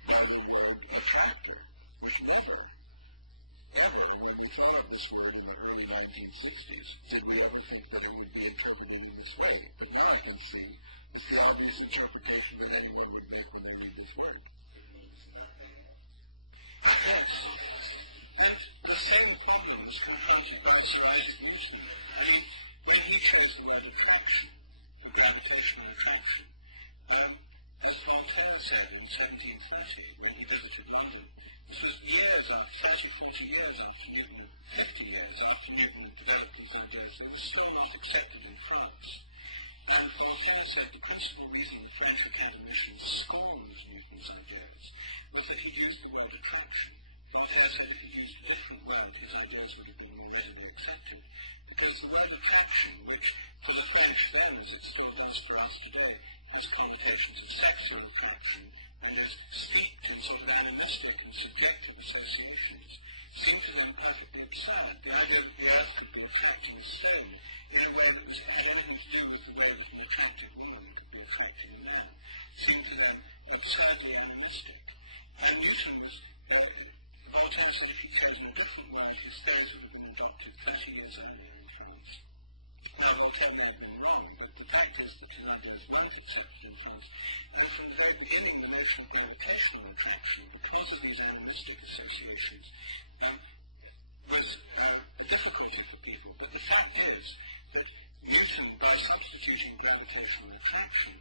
by the attractor, which never, ever when we thought this word in the early 1960s, did we ever think that it would be interpreted in this way, but now I can see the theory's interpretation of anything that would be implemented in this way. The same problem is confronted by the survival brain, which features the word attraction, the gravitational attraction. As Voltaire said in 1730, when he visited London, this was years after, 40 years after Newton, 50 years after Newton developed the ideas that were still not accepted in France. And Voltaire said the principal reason for introduction to scorns Newton's ideas was that he used the word attraction. Voltaire said he used a different word, his ideas would have been more readily accepted. Because the word attraction, which for the French families it still holds for us today, has connotations of sexual attraction and is steeped in sort of animalistic and subjective associations, seems to imply a big silent value of the earth and the attracting still in a way that was entirely to do with the work of the attractive world that had been collected in man, seems to them absurdly animalistic. And Newton was merely artistically carried in a different way. His theories had been adopted 30 years earlier in France. Now Voltaire may have been wrong, but the fact is that under his mind accepted in France, there's a very healing ways from gravitational attraction because of these animalistic associations. Was a difficulty for people, but the fact is that Newton, by substituting gravitational attraction,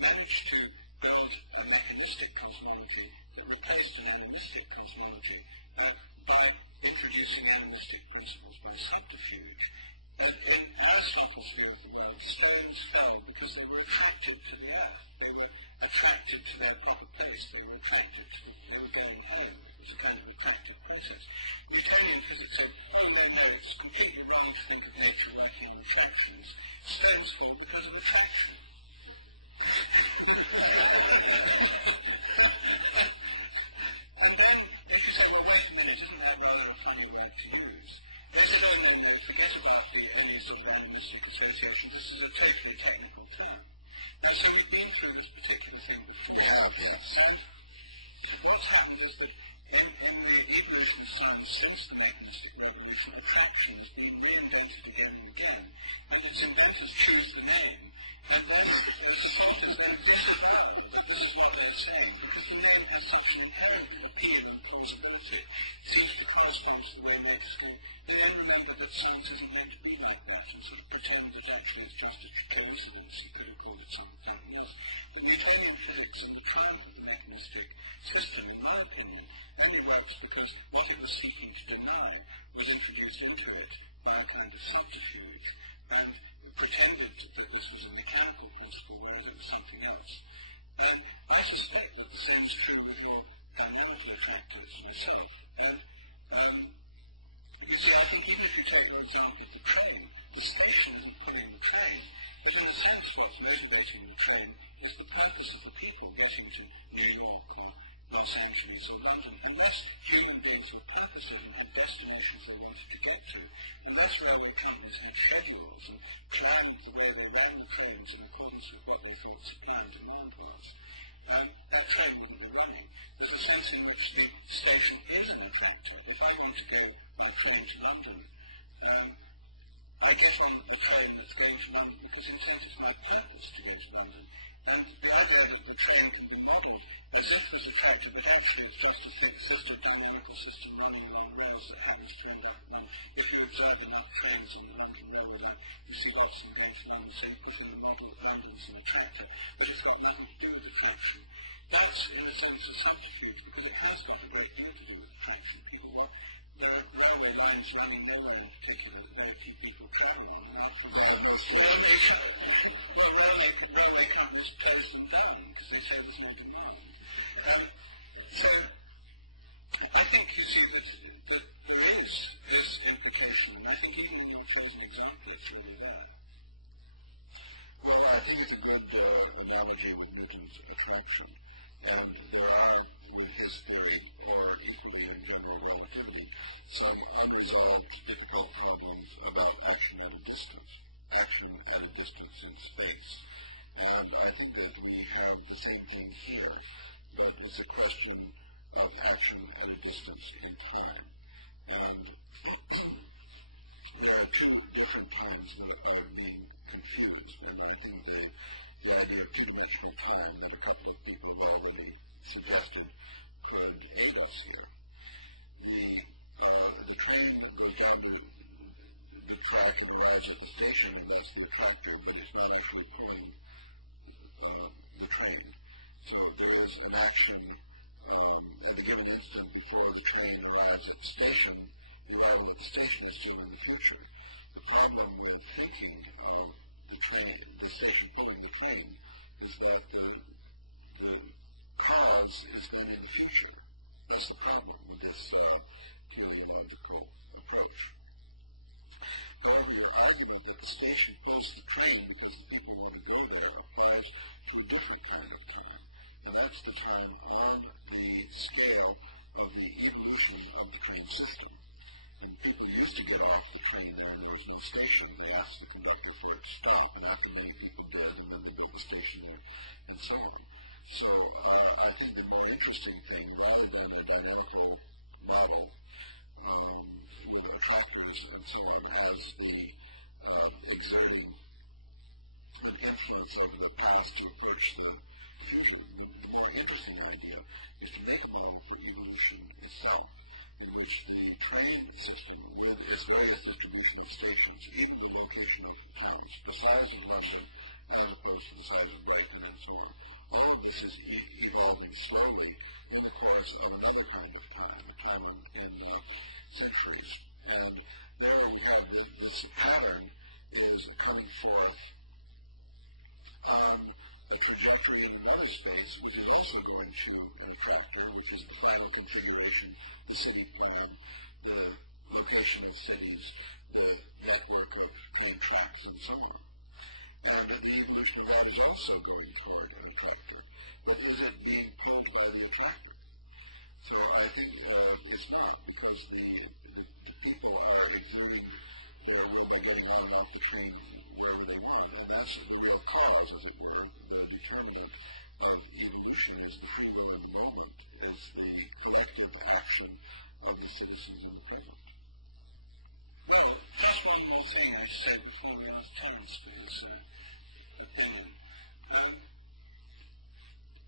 managed to build a mechanistic cosmology that replaced an animalistic cosmology by introducing animalistic principles, by escape. They don't know that science isn't going to be like that and sort of pretend that actually it's just a coincidence that they reported something down there. And we take effects in the trial of the diagnostic system without any rights, because what it was seeking to deny was introduced into it by a kind of subterfuge and pretended that this was a mechanical principle or it was something else. And I suspect that the same is true with your analytic attractors yourself. And so even if you take an example of the train, the station, I mean the train, the sense of motivating the train is the purpose of the people getting to New York or Los Angeles or London. The rest human beings of purpose and destinations they wanted to get to. The rest railway companies had schedules and trains and they were running trains in accordance with what they thought supply and demand was. That train wouldn't be running. There's a sense in which the station is an attractor. If I want to go by train to London, I get on the train that's going to London because it satisfies my purpose to go to London. And the train can be modelled as if it was attractive, but actually it's just a fixed system, a mechanical system running on the rails that happens to be that. Now, if you observe enough trains on the you see lots of people on the set within the middle of values and attractor, but it's got nothing to do with attraction. That's in a sense a subterfuge because it has got a great deal to do with attraction. People want how their lives running their life, particularly where people travel from out from there. It's the foundation. So they have this person because they say there's nothing wrong. So I think you see that there is this implication, I think even in the first example from well, I think that the analogy with Newton's attraction, and there are in his theory or equally in general relativity some unresolved difficult problems about action at a distance. Action at a distance in space. And I think that we have the same thing here, but it's a question of action at a distance in time. And there are two different times that are being confused when you think that the idea of two-dimensional time that a couple of people already suggested could aid us here. The train that we have the track that arrives at the station is the attractor that is ready for the train. So there is an action at a given instant before the train arrives at the station, and now the station is still in the future. The problem with thinking the train, the station pulling the train, is that the cause is still in the future. That's the problem with this teleological approach. You're arguing that the station pulls the train because the people will go there arrives to a different kind of time. And that's the time on the scale of the evolution of the train system. We used to get off the train there was no station. We asked the conductor for it to stop, and I think people did, and then they built a station there, and so on. So I think the more interesting thing was that the dynamical model attractors and so on was the exciting influence of the past to which the more interesting idea is to make a model for evolution itself, in which the train system with its greatest distribution of stations in the location of towns, the size of Russia, as opposed to the size of Great Peninsula, all of this is evolving slowly in the course of another kind of time in centuries. And there we have this pattern is coming forth. The trajectory of space is going to attract which is the final configuration, the city plan, the location of cities, the network of train tracks, and so on. And the evolution is also going toward an attractor, rather than being pulled by the attractor. So I think it's not because the people are already thinking they're getting off the train wherever they want, and that's the real cause, as it were, the determinant of evolution is the freedom of the moment, is the collective action of the citizens of the planet. Well, that's what you were saying, I said before we have time to speak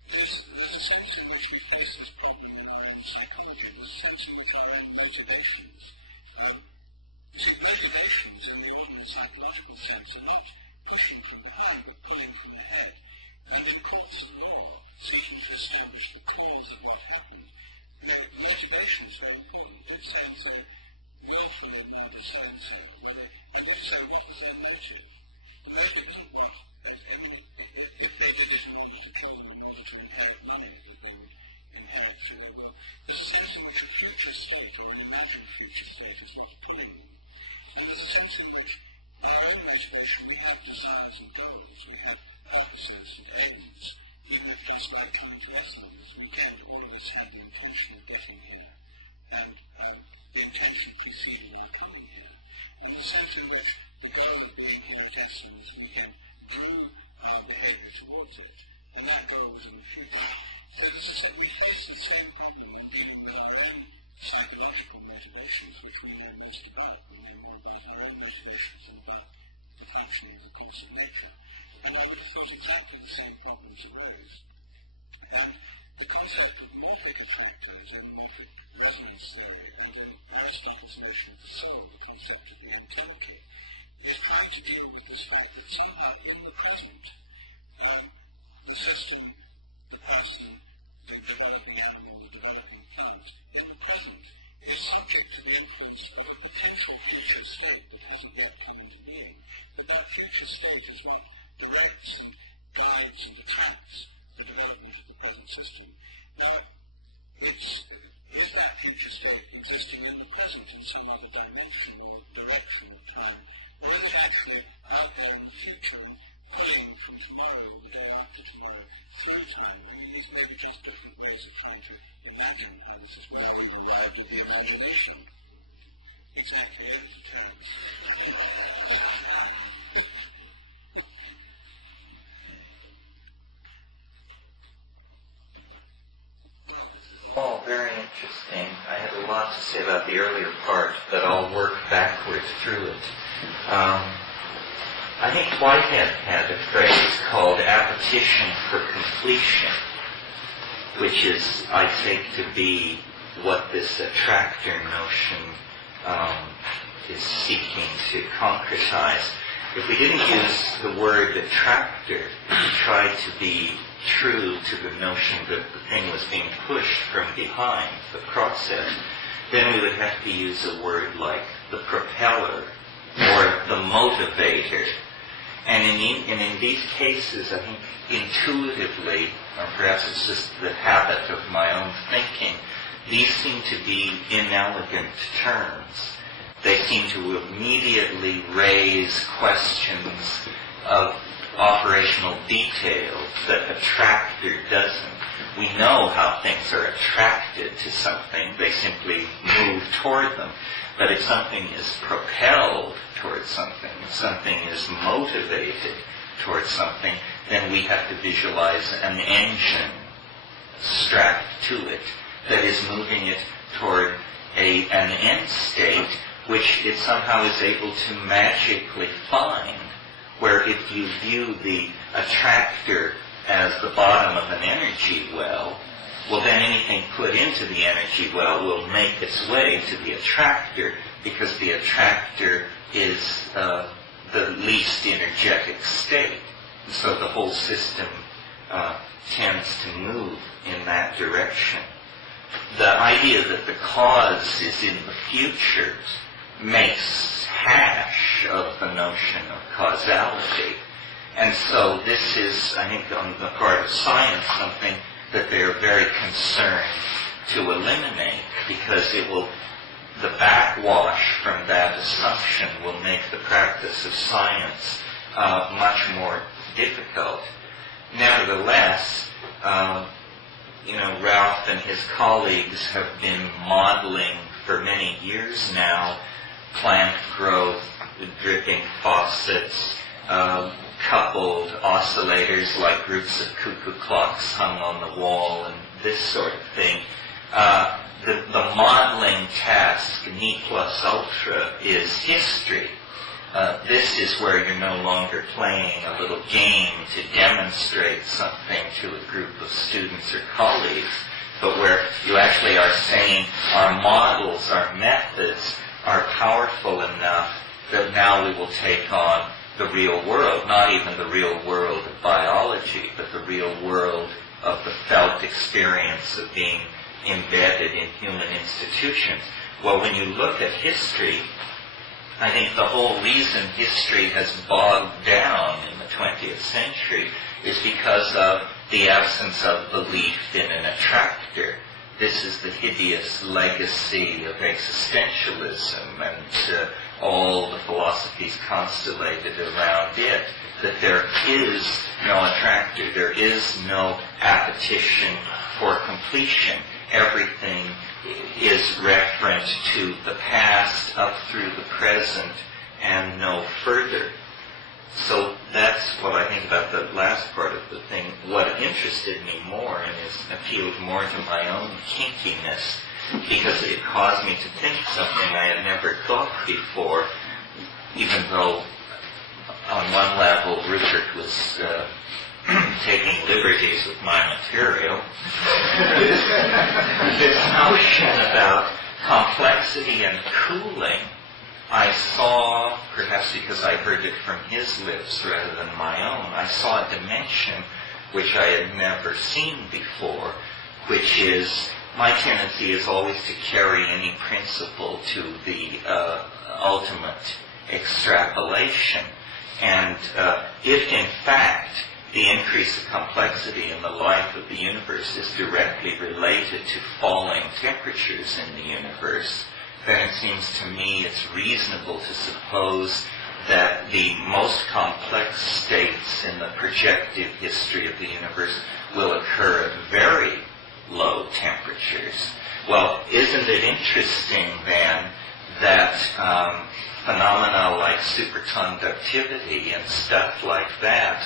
this there's a sense in which we face this problem in psychology, the sense in which our imaginations these imaginations in the human psychological sense are not pushing from behind but pulling from ahead. And of course, the more seeking to establish the cause of what happened, the motivations for themselves are we often want to say themselves. When you say what was their motive, the motive isn't what if they did it in order to kill them, in order to impact money, impact, the sense in which a future state or an imagined future state is not doing. And the sense in which our own motivation, we have desires and goals, we have purposes and aims, even if they spoke to us, we can't all understand the intention of getting here, and the intention preceding our goal here. And the sense in which the goal of being here at essence, we can prove our behavior towards it, and that goal is in the future. So this is that we face the same people with our own psychological motivations, which we have most about when we want about our own motivations and about the functioning of the course of nature. And all it's not exactly the same problems arose. And the concept of morphic effect and morphic resonance theory and Aristotle's notion of the soul, the concept of the ontology, is trying to deal with this fact that somehow in the present, the system, the person, the developing animal, the developing plant, in the present, is subject to the influence of a potential future state that hasn't yet come into being. But that future state is what directs and guides and attracts the development of the present system. Now, is that future state existing in the present in some other dimension or direction or time? Or is it actually out there in the future, playing from tomorrow, the day after tomorrow, through time, these maybe just different ways of trying to imagine things as well. We've arrived at the imagination. Exactly as Terence. All very interesting. I had a lot to say about the earlier part, but I'll work backwards through it. I think Whitehead had a phrase called appetition for completion, which is, I take to be what this attractor notion is seeking to concretize. If we didn't use the word attractor, we tried to be true to the notion that the thing was being pushed from behind the process, then we would have to use a word like the propeller or the motivator. And in these cases, I think intuitively, or perhaps it's just the habit of my own thinking, these seem to be inelegant terms. They seem to immediately raise questions of operational details that attractor doesn't. We know how things are attracted to something. They simply move toward them. But if something is propelled towards something, if something is motivated towards something, then we have to visualize an engine strapped to it that is moving it toward an end state which it somehow is able to magically find, where if you view the attractor as the bottom of an energy well, then anything put into the energy well will make its way to the attractor, because the attractor is the least energetic state. And so the whole system tends to move in that direction. The idea that the cause is in the future makes hash of the notion of causality. And so this is, I think, on the part of science, something that they're very concerned to eliminate, because it will, the backwash from that assumption will make the practice of science much more difficult. Nevertheless, Ralph and his colleagues have been modeling for many years now plant growth, dripping faucets, coupled oscillators like groups of cuckoo clocks hung on the wall, and this sort of thing. The modeling task, ne plus ultra, is history. This is where you're no longer playing a little game to demonstrate something to a group of students or colleagues, but where you actually are saying our models, our methods are powerful enough that now we will take on the real world, not even the real world of biology, but the real world of the felt experience of being embedded in human institutions. Well, when you look at history, I think the whole reason history has bogged down in the 20th century is because of the absence of belief in an attractor. This is the hideous legacy of existentialism and all the philosophies constellated around it, that there is no attractor, there is no appetition for completion. Everything is referent to the past up through the present and no further. So that's what I think about the last part of the thing. What interested me more and is appealed more to my own kinkiness, because it caused me to think something I had never thought before, even though on one level Rupert was taking liberties with my material. This notion about complexity and cooling, I saw, perhaps because I heard it from his lips rather than my own, I saw a dimension which I had never seen before, which is my tendency is always to carry any principle to the ultimate extrapolation. And if in fact the increase of complexity in the life of the universe is directly related to falling temperatures in the universe, then it seems to me it's reasonable to suppose that the most complex states in the projective history of the universe will occur at very low temperatures. Well, isn't it interesting then that phenomena like superconductivity and stuff like that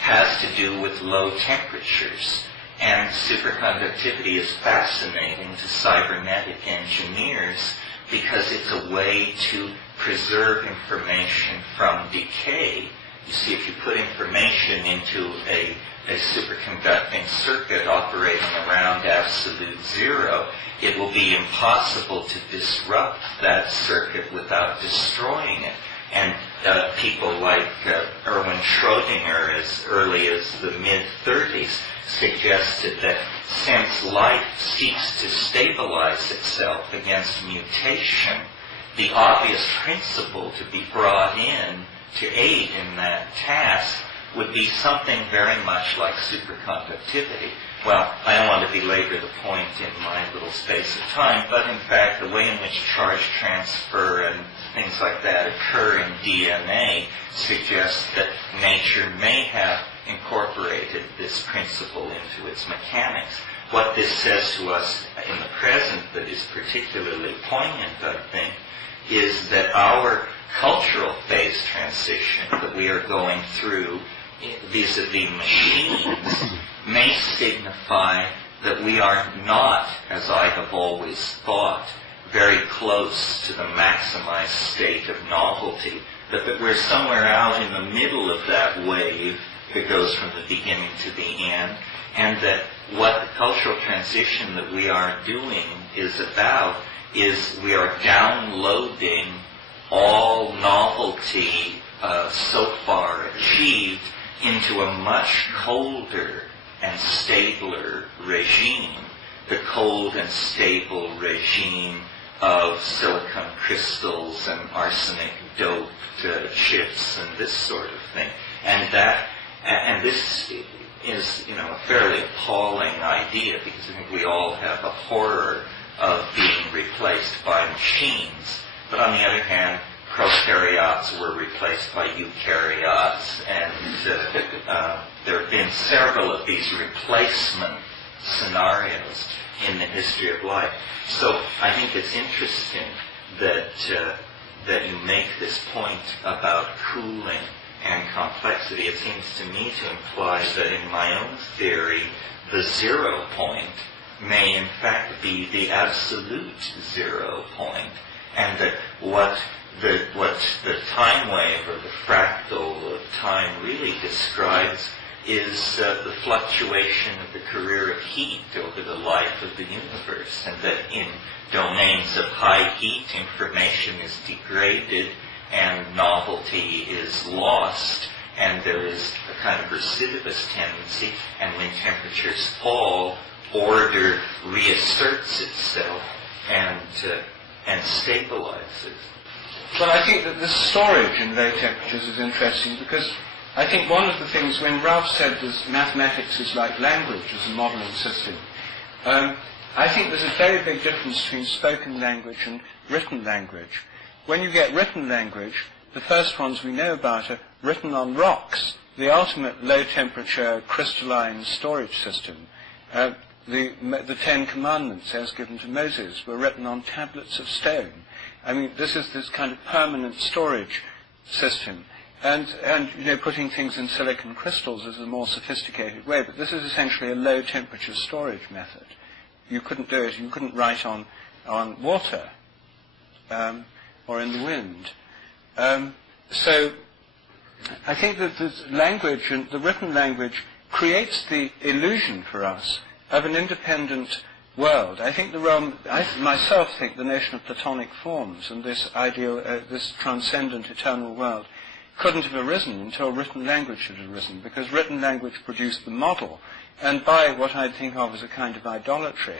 has to do with low temperatures? And superconductivity is fascinating to cybernetic engineers because it's a way to preserve information from decay. You see, if you put information into a superconducting circuit operating around absolute zero, it will be impossible to disrupt that circuit without destroying it. And people like Erwin Schrödinger, as early as the mid-30s, suggested that since life seeks to stabilize itself against mutation, the obvious principle to be brought in to aid in that task would be something very much like superconductivity. Well, I don't want to belabor the point in my little space of time, but in fact the way in which charge transfer and things like that occur in DNA suggests that nature may have incorporated this principle into its mechanics. What this says to us in the present that is particularly poignant, I think, is that our cultural phase transition that we are going through vis-a-vis machines may signify that we are not, as I have always thought, very close to the maximized state of novelty, but that we're somewhere out in the middle of that wave that goes from the beginning to the end, and that what the cultural transition that we are doing is about is we are downloading all novelty so far achieved into a much colder and stabler regime, the cold and stable regime of silicon crystals and arsenic doped chips and this sort of thing. And this is, a fairly appalling idea, because I think we all have a horror of being replaced by machines. But on the other hand, prokaryotes were replaced by eukaryotes, and there have been several of these replacement scenarios in the history of life. So I think it's interesting that you make this point about cooling and complexity. It seems to me to imply that in my own theory, the 0 point may in fact be the absolute 0 point, and that what the time wave or the fractal of time really describes is the fluctuation of the career of heat over the life of the universe, and that in domains of high heat, information is degraded and novelty is lost, and there is a kind of recidivist tendency, and when temperatures fall, order reasserts itself and stabilizes. Well, I think that the storage in low temperatures is interesting, because I think one of the things, when Ralph said that mathematics is like language as a modeling system, I think there's a very big difference between spoken language and written language. When you get written language, the first ones we know about are written on rocks, the ultimate low-temperature crystalline storage system. The Ten Commandments, as given to Moses, were written on tablets of stone. I mean, this is this kind of permanent storage system. And putting things in silicon crystals is a more sophisticated way, but this is essentially a low-temperature storage method. You couldn't do it. You couldn't write on water or in the wind. So I think that the language, and the written language, creates the illusion for us of an independent world. I think I myself think the notion of Platonic forms and this ideal, this transcendent eternal world couldn't have arisen until written language had arisen, because written language produced the model, and by what I'd think of as a kind of idolatry,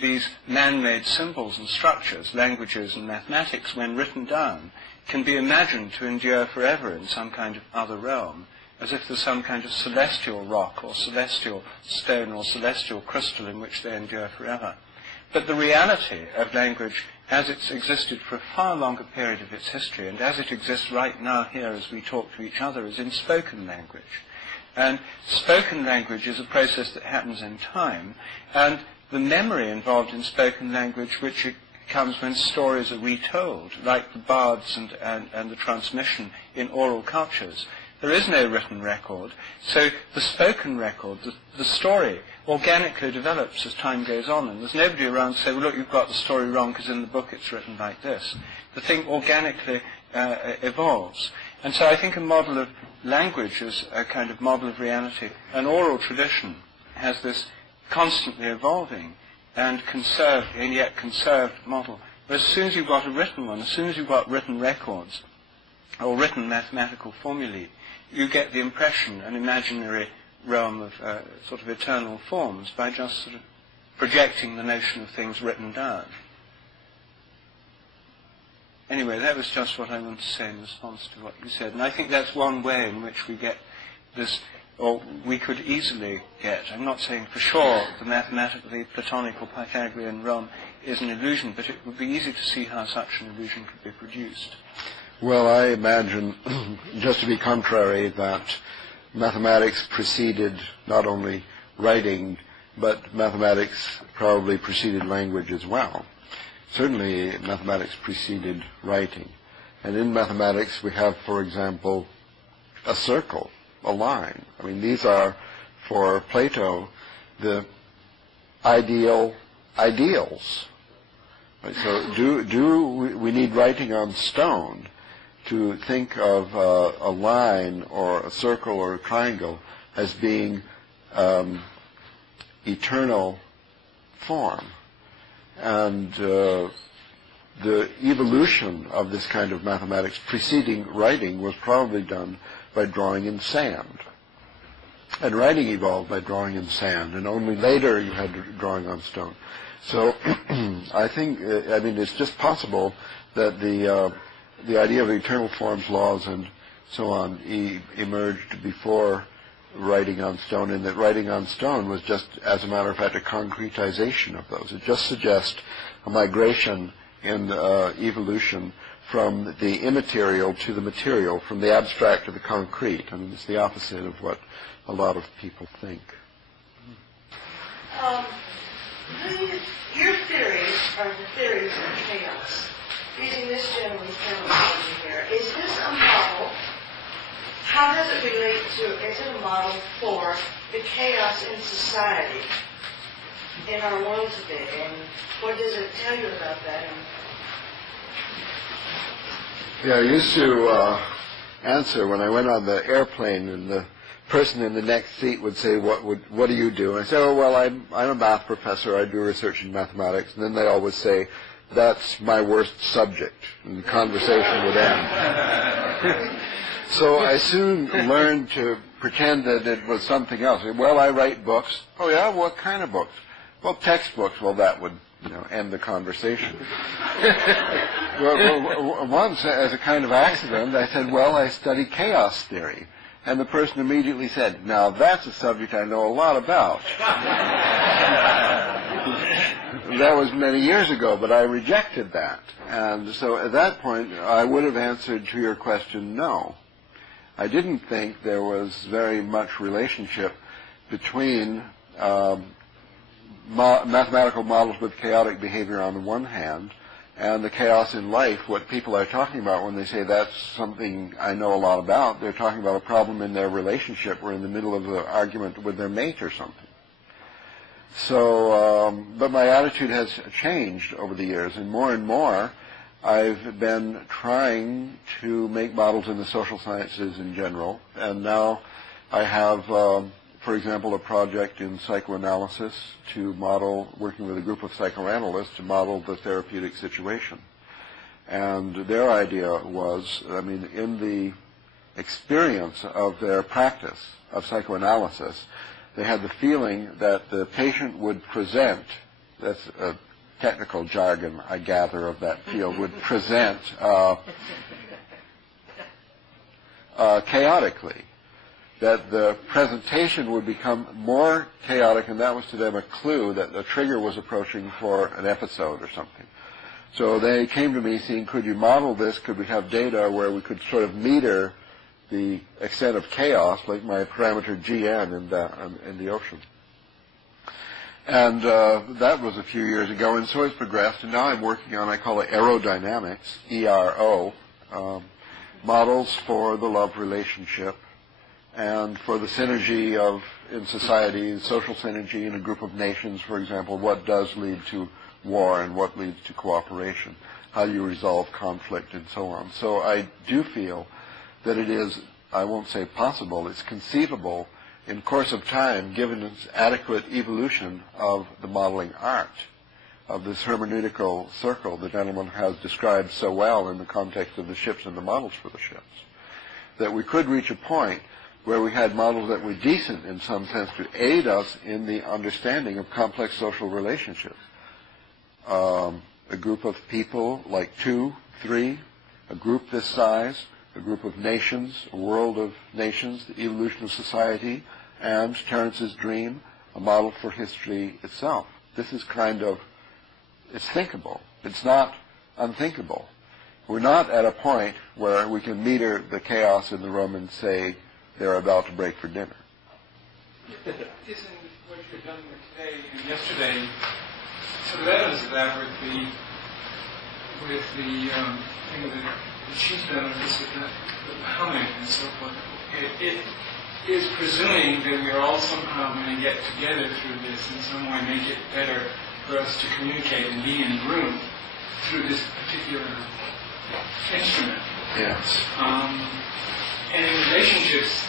these man-made symbols and structures, languages and mathematics, when written down, can be imagined to endure forever in some kind of other realm, as if there's some kind of celestial rock or celestial stone or celestial crystal in which they endure forever. But the reality of language, as it's existed for a far longer period of its history, and as it exists right now here as we talk to each other, is in spoken language. And spoken language is a process that happens in time, and the memory involved in spoken language, which comes when stories are retold, like the bards and the transmission in oral cultures. There is no written record, so the spoken record, the story, organically develops as time goes on, and there's nobody around to say, well, look, you've got the story wrong because in the book it's written like this. The thing organically evolves. And so I think a model of language is a kind of model of reality. An oral tradition has this constantly evolving and conserved, and yet conserved model. But as soon as you've got a written one, as soon as you've got written records or written mathematical formulae, you get the impression, an imaginary realm of sort of eternal forms, by just sort of projecting the notion of things written down. Anyway, that was just what I wanted to say in response to what you said. And I think that's one way in which we get this, or we could easily get, I'm not saying for sure the mathematically Platonic or Pythagorean realm is an illusion, but it would be easy to see how such an illusion could be produced. Well, I imagine, just to be contrary, that mathematics preceded not only writing, but mathematics probably preceded language as well. Certainly, mathematics preceded writing. And in mathematics, we have, for example, a circle, a line. I mean, these are, for Plato, the ideals. Right? So do we need writing on stone to think of a line or a circle or a triangle as being eternal form? And the evolution of this kind of mathematics preceding writing was probably done by drawing in sand. And writing evolved by drawing in sand, and only later you had drawing on stone. So I think, it's just possible that the idea of eternal forms, laws, and so on emerged before writing on stone, and that writing on stone was just, as a matter of fact, a concretization of those. It just suggests a migration in evolution from the immaterial to the material, from the abstract to the concrete. I mean, it's the opposite of what a lot of people think. Your theories are the theories of chaos. Using this gentleman's terminology here, is this a model? How does it relate to, is it a model for the chaos in society, in our world today? And what does it tell you about that? Yeah, I used to answer when I went on the airplane in the person in the next seat would say, what do you do? And I say, oh, well, I'm a math professor. I do research in mathematics. And then they always say, that's my worst subject. And the conversation would end. So I soon learned to pretend that it was something else. Well, I write books. Oh, yeah? What kind of books? Well, textbooks. Well, that would end the conversation. Once, as a kind of accident, I said, well, I study chaos theory. And the person immediately said, now that's a subject I know a lot about. That was many years ago, but I rejected that. And so at that point, I would have answered to your question, no. I didn't think there was very much relationship between mathematical models with chaotic behavior on the one hand and the chaos in life. What people are talking about when they say that's something I know a lot about, they're talking about a problem in their relationship or in the middle of an argument with their mate or something. So, but my attitude has changed over the years, and more I've been trying to make models in the social sciences in general, and now I have, for example, a project in psychoanalysis to model, working with a group of psychoanalysts to model the therapeutic situation. And their idea was, I mean, in the experience of their practice of psychoanalysis, they had the feeling that the patient would present, that's a technical jargon I gather of that field, would present chaotically. That the presentation would become more chaotic, and that was to them a clue that the trigger was approaching for an episode or something. So they came to me saying, could you model this? Could we have data where we could sort of meter the extent of chaos, like my parameter Gn in the ocean? And that was a few years ago, and so it's progressed, and now I'm working on, I call it aerodynamics, ERO, models for the love relationship, and for the synergy in society, social synergy in a group of nations, for example, what does lead to war and what leads to cooperation, how do you resolve conflict and so on. So I do feel that it is, I won't say possible, it's conceivable in course of time, given its adequate evolution of the modeling art, of this hermeneutical circle the gentleman has described so well in the context of the ships and the models for the ships, that we could reach a point where we had models that were decent in some sense to aid us in the understanding of complex social relationships. A group of people, like 2, 3, a group this size, a group of nations, a world of nations, the evolution of society, and Terence's dream, a model for history itself. This is it's thinkable. It's not unthinkable. We're not at a point where we can meter the chaos in the room and say they're about to break for dinner. Isn't what you've done today and yesterday sort of evidence of that with the thing that she's done with this, the humming and so forth? It is presuming that we're all somehow going to get together through this in some way, make it better for us to communicate and be in the room through this particular instrument. Yes. And in relationships,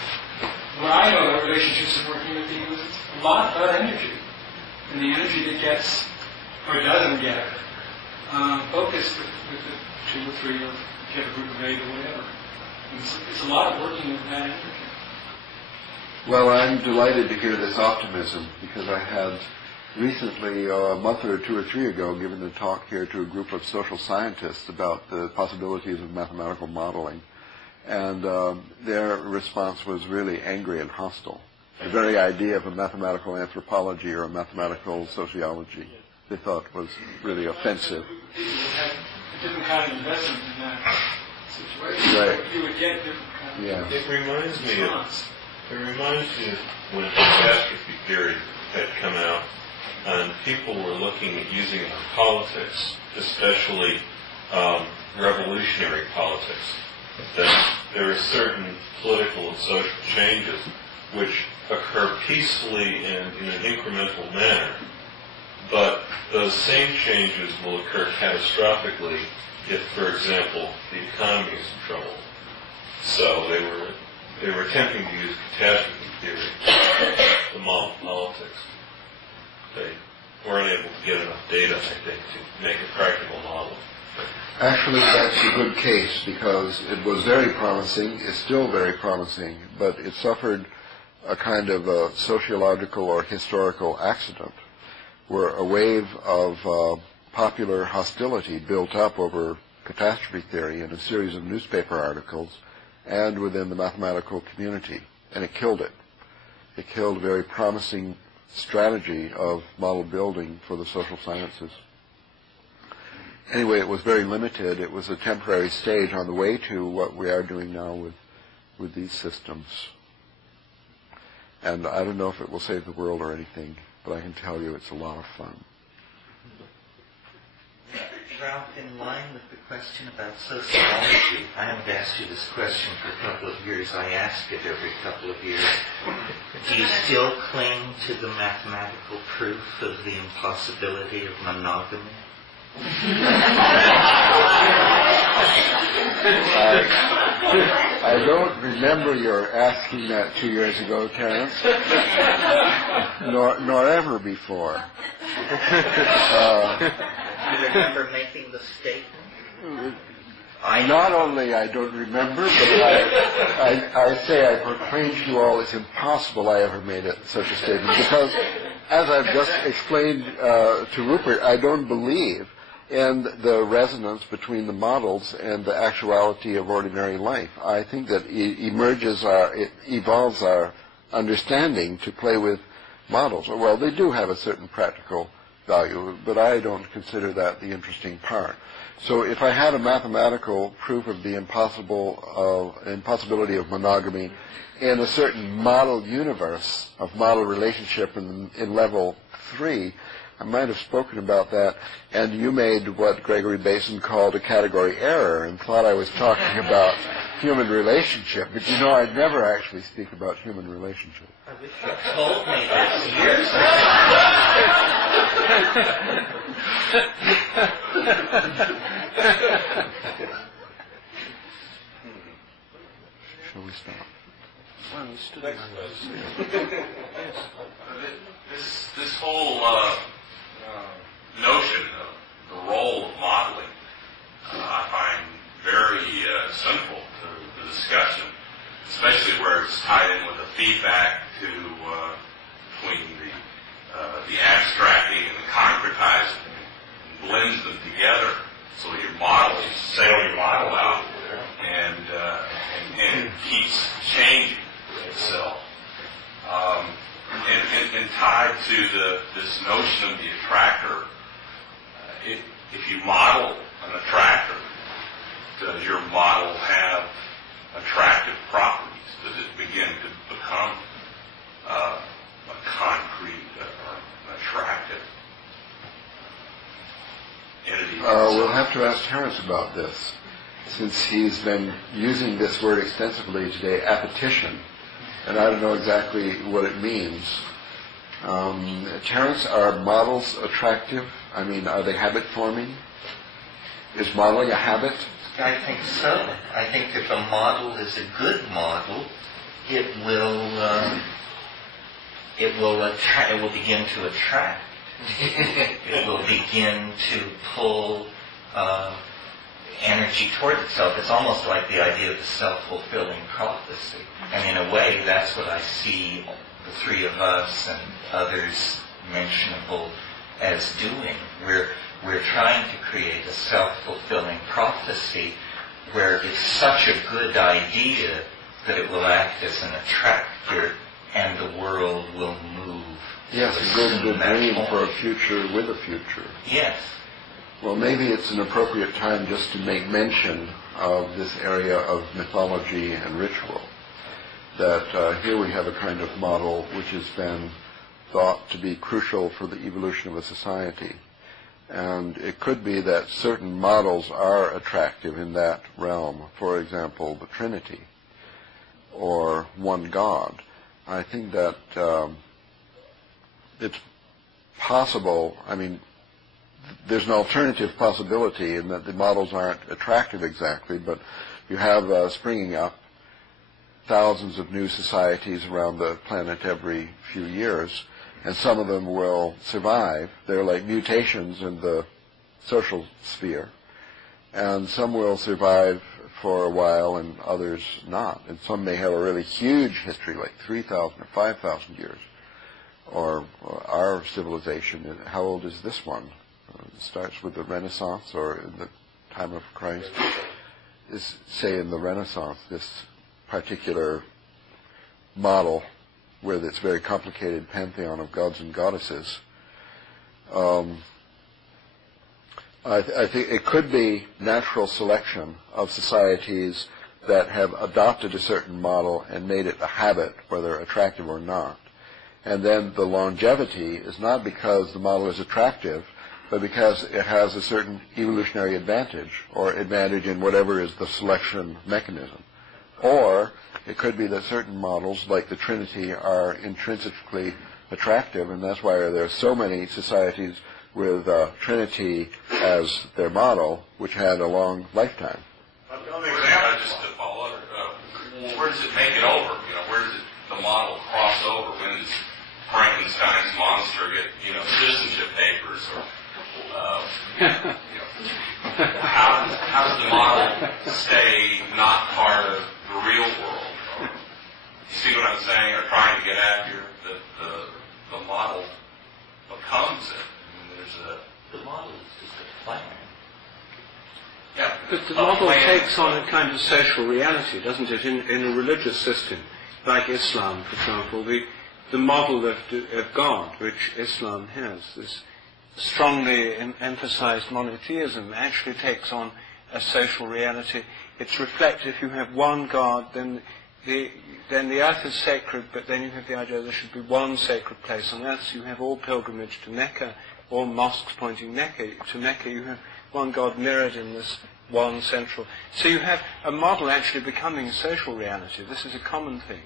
what I know about relationships and working with people is it's a lot about energy. And the energy that gets, or doesn't get, focused with the 2 or 3, or if you have a group of 8 or whatever. It's a lot of working with that energy. Well, I'm delighted to hear this optimism, because I had recently, a month or 2 or 3 ago, given a talk here to a group of social scientists about the possibilities of mathematical modeling. And their response was really angry and hostile. The very idea of a mathematical anthropology or a mathematical sociology they thought was really offensive. People would have a different kind of investment in that situation. Right. You would get different kind of Yeah. It reminds me response. of when catastrophe theory had come out, and people were looking at using it for politics, especially revolutionary politics. That there are certain political and social changes which occur peacefully and in an incremental manner, but those same changes will occur catastrophically if, for example, the economy is in trouble. So they were they were attempting to use catastrophe theory to model politics. They weren't able to get enough data, I think, to make a practical model. Actually, that's a good case because it was very promising, it's still very promising, but it suffered a kind of a sociological or historical accident where a wave of popular hostility built up over catastrophe theory in a series of newspaper articles and within the mathematical community, and it killed it. It killed a very promising strategy of model building for the social sciences. Anyway, it was very limited. It was a temporary stage on the way to what we are doing now with these systems. And I don't know if it will save the world or anything, but I can tell you it's a lot of fun. Ralph, in line with the question about sociology, I haven't asked you this question for a couple of years. I ask it every couple of years. Do you still cling to the mathematical proof of the impossibility of monogamy? I don't remember your asking that 2 years ago, Terence, nor ever before. You remember making the statement? Not only I don't remember, but I say I proclaim to you all it's impossible I ever made such a statement because, as I've just explained to Rupert, I don't believe in the resonance between the models and the actuality of ordinary life. I think that it evolves our understanding to play with models. Well, they do have a certain practical value, but I don't consider that the interesting part. So if I had a mathematical proof of the impossibility of monogamy in a certain model universe of model relationship in level 3, I might have spoken about that, and you made what Gregory Basin called a category error and thought I was talking about human relationship. But you know, I'd never actually speak about human relationship. I wish you told me this years Shall we stop? This whole notion of the role of modeling, I find very central to the discussion, especially where it's tied in with the feedback between the abstracting and the concretizing, and blends them together so your model sail your model out, and it keeps changing itself. And tied to this notion of the attractor, if you model an attractor, does your model have attractive properties? Does it begin to become a concrete or an attractive entity? We'll have to ask Terence about this, since he's been using this word extensively today, appetition, and I don't know exactly what it means. Terence, are models attractive? I mean, are they habit-forming? Is modeling a habit? I think so. I think if a model is a good model, it will begin to attract. It will begin to pull energy toward itself. It's almost like the idea of the self-fulfilling prophecy. And in a way, that's what I see the three of us and others mentionable as doing. We're trying to create a self-fulfilling prophecy where it's such a good idea that it will act as an attractor and the world will move. Yes, a good dream for a future with a future. Yes. Well, maybe it's an appropriate time just to make mention of this area of mythology and ritual. That here we have a kind of model which has been thought to be crucial for the evolution of a society. And it could be that certain models are attractive in that realm. For example, the Trinity or one God. I think that it's possible, I mean, there's an alternative possibility in that the models aren't attractive exactly, but you have springing up thousands of new societies around the planet every few years, and some of them will survive. They're like mutations in the social sphere, and some will survive for a while and others not. And some may have a really huge history, like 3,000 or 5,000 years. Or our civilization, how old is this one? It starts with the Renaissance or in the time of Christ. Say in the Renaissance, this particular model with its very complicated pantheon of gods and goddesses. I think it could be natural selection of societies that have adopted a certain model and made it a habit, whether attractive or not. And then the longevity is not because the model is attractive, but because it has a certain evolutionary advantage, or advantage in whatever is the selection mechanism. Or it could be that certain models, like the Trinity, are intrinsically attractive, and that's why there are so many societies with Trinity as their model, which had a long lifetime. On the example, just to follow, where does it make it over? Where does the model cross over? When does Frankenstein's monster get, citizenship papers? Or, how does the model stay not part of the real world? You see what I'm saying, or trying to get at here? That the model becomes it. The model is just a plan. Yeah, but the model takes on a kind of social reality, doesn't it? In a religious system, like Islam, for example, the model of God, which Islam has, this strongly emphasized monotheism, actually takes on a social reality. It's reflected. If you have one God, then the earth is sacred, but then you have the idea there should be one sacred place on earth. So you have all pilgrimage to Mecca, all mosques pointing to Mecca. You have one God mirrored in this one central. So you have a model actually becoming a social reality. This is a common thing.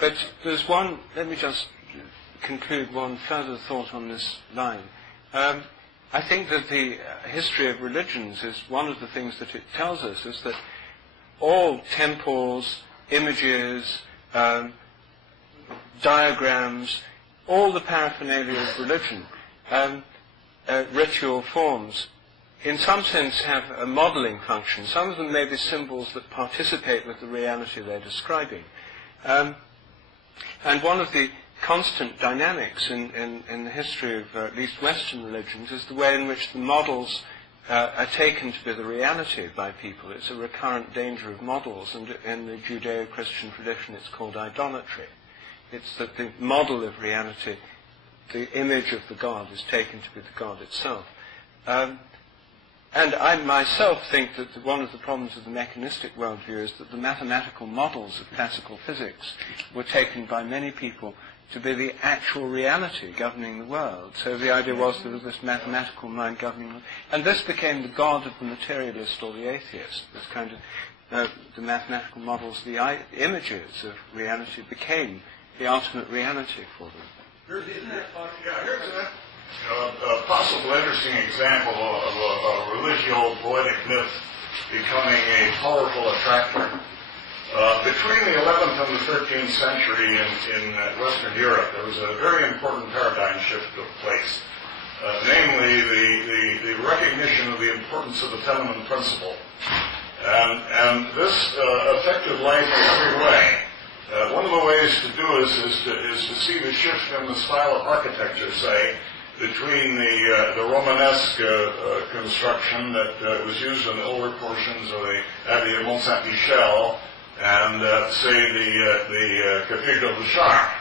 But there's one, let me just conclude one further thought on this line. I think that the history of religions is one of the things that it tells us is that all temples, images, diagrams, all the paraphernalia of religion, ritual forms, in some sense have a modeling function. Some of them may be symbols that participate with the reality they're describing. And one of the constant dynamics in the history of at least Western religions is the way in which the models are taken to be the reality by people. It's a recurrent danger of models, and in the Judeo-Christian tradition it's called idolatry. It's that the model of reality, the image of the God, is taken to be the God itself. And I myself think that one of the problems of the mechanistic worldview is that the mathematical models of classical physics were taken by many people to be the actual reality governing the world. So the idea was there was this mathematical mind governing the world. And this became the God of the materialist or the atheist. This kind of, the mathematical models, the images of reality became the ultimate reality for them. Here's a possible interesting example of a religio-poetic myth becoming a powerful attractor. Between the 11th and the 13th century in Western Europe, there was a very important paradigm shift took place. Namely, the recognition of the importance of the feminine principle. And this affected life in every way. One of the ways to do this is to see the shift in the style of architecture, say, between the Romanesque construction that was used in the older portions of the Abbey of Mont Saint-Michel and, say, the Cathedral de Chartres.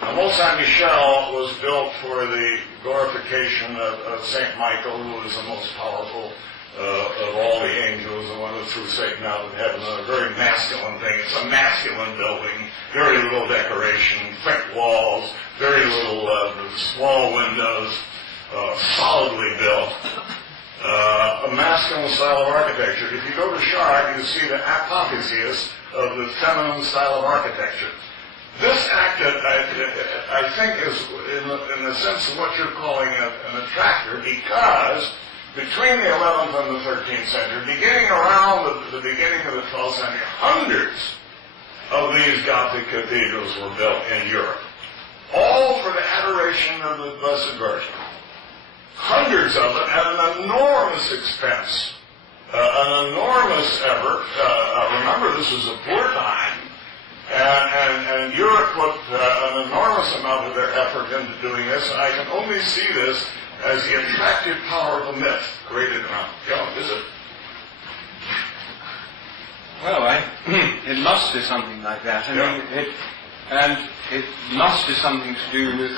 Now, Mont Saint-Michel was built for the glorification of Saint Michael, who was the most powerful of all the angels, the one that threw Satan out of heaven. A very masculine thing. It's a masculine building, very little decoration, thick walls, very little small windows, solidly built. A masculine style of architecture. If you go to Chartres, you see the apotheosis of the feminine style of architecture. This acted, I think, is in the sense of what you're calling an attractor, because between the 11th and the 13th century, beginning around the beginning of the 12th century, hundreds of these Gothic cathedrals were built in Europe. All for the adoration of the Blessed Virgin. Hundreds of them at an enormous expense, an enormous effort. Remember, this was a poor time, and Europe put an enormous amount of their effort into doing this, and I can only see this as the attractive power of the myth created around. Go, is it? Well, it must be something like that. It must be something to do with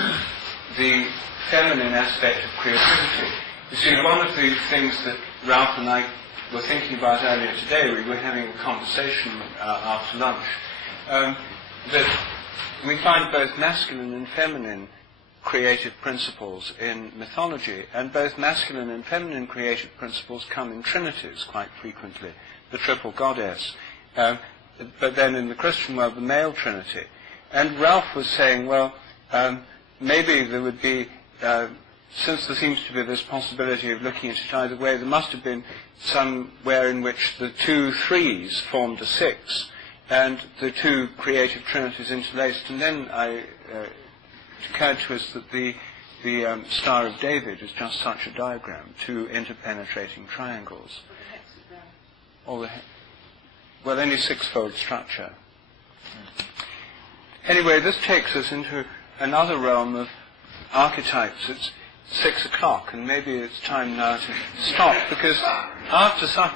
the feminine aspect of creativity. You see, one of the things that Ralph and I were thinking about earlier today, we were having a conversation after lunch, that we find both masculine and feminine creative principles in mythology, and both masculine and feminine creative principles come in trinities quite frequently, the triple goddess, but then in the Christian world, the male trinity. And Ralph was saying, well, maybe there would be, since there seems to be this possibility of looking at it either way, there must have been somewhere in which the two threes formed a six, and the two creative trinities interlaced, and then it occurred to us that the Star of David is just such a diagram, two interpenetrating triangles. Well, any six-fold structure. Anyway, this takes us into another realm of archetypes. It's 6 o'clock, and maybe it's time now to stop, because after supper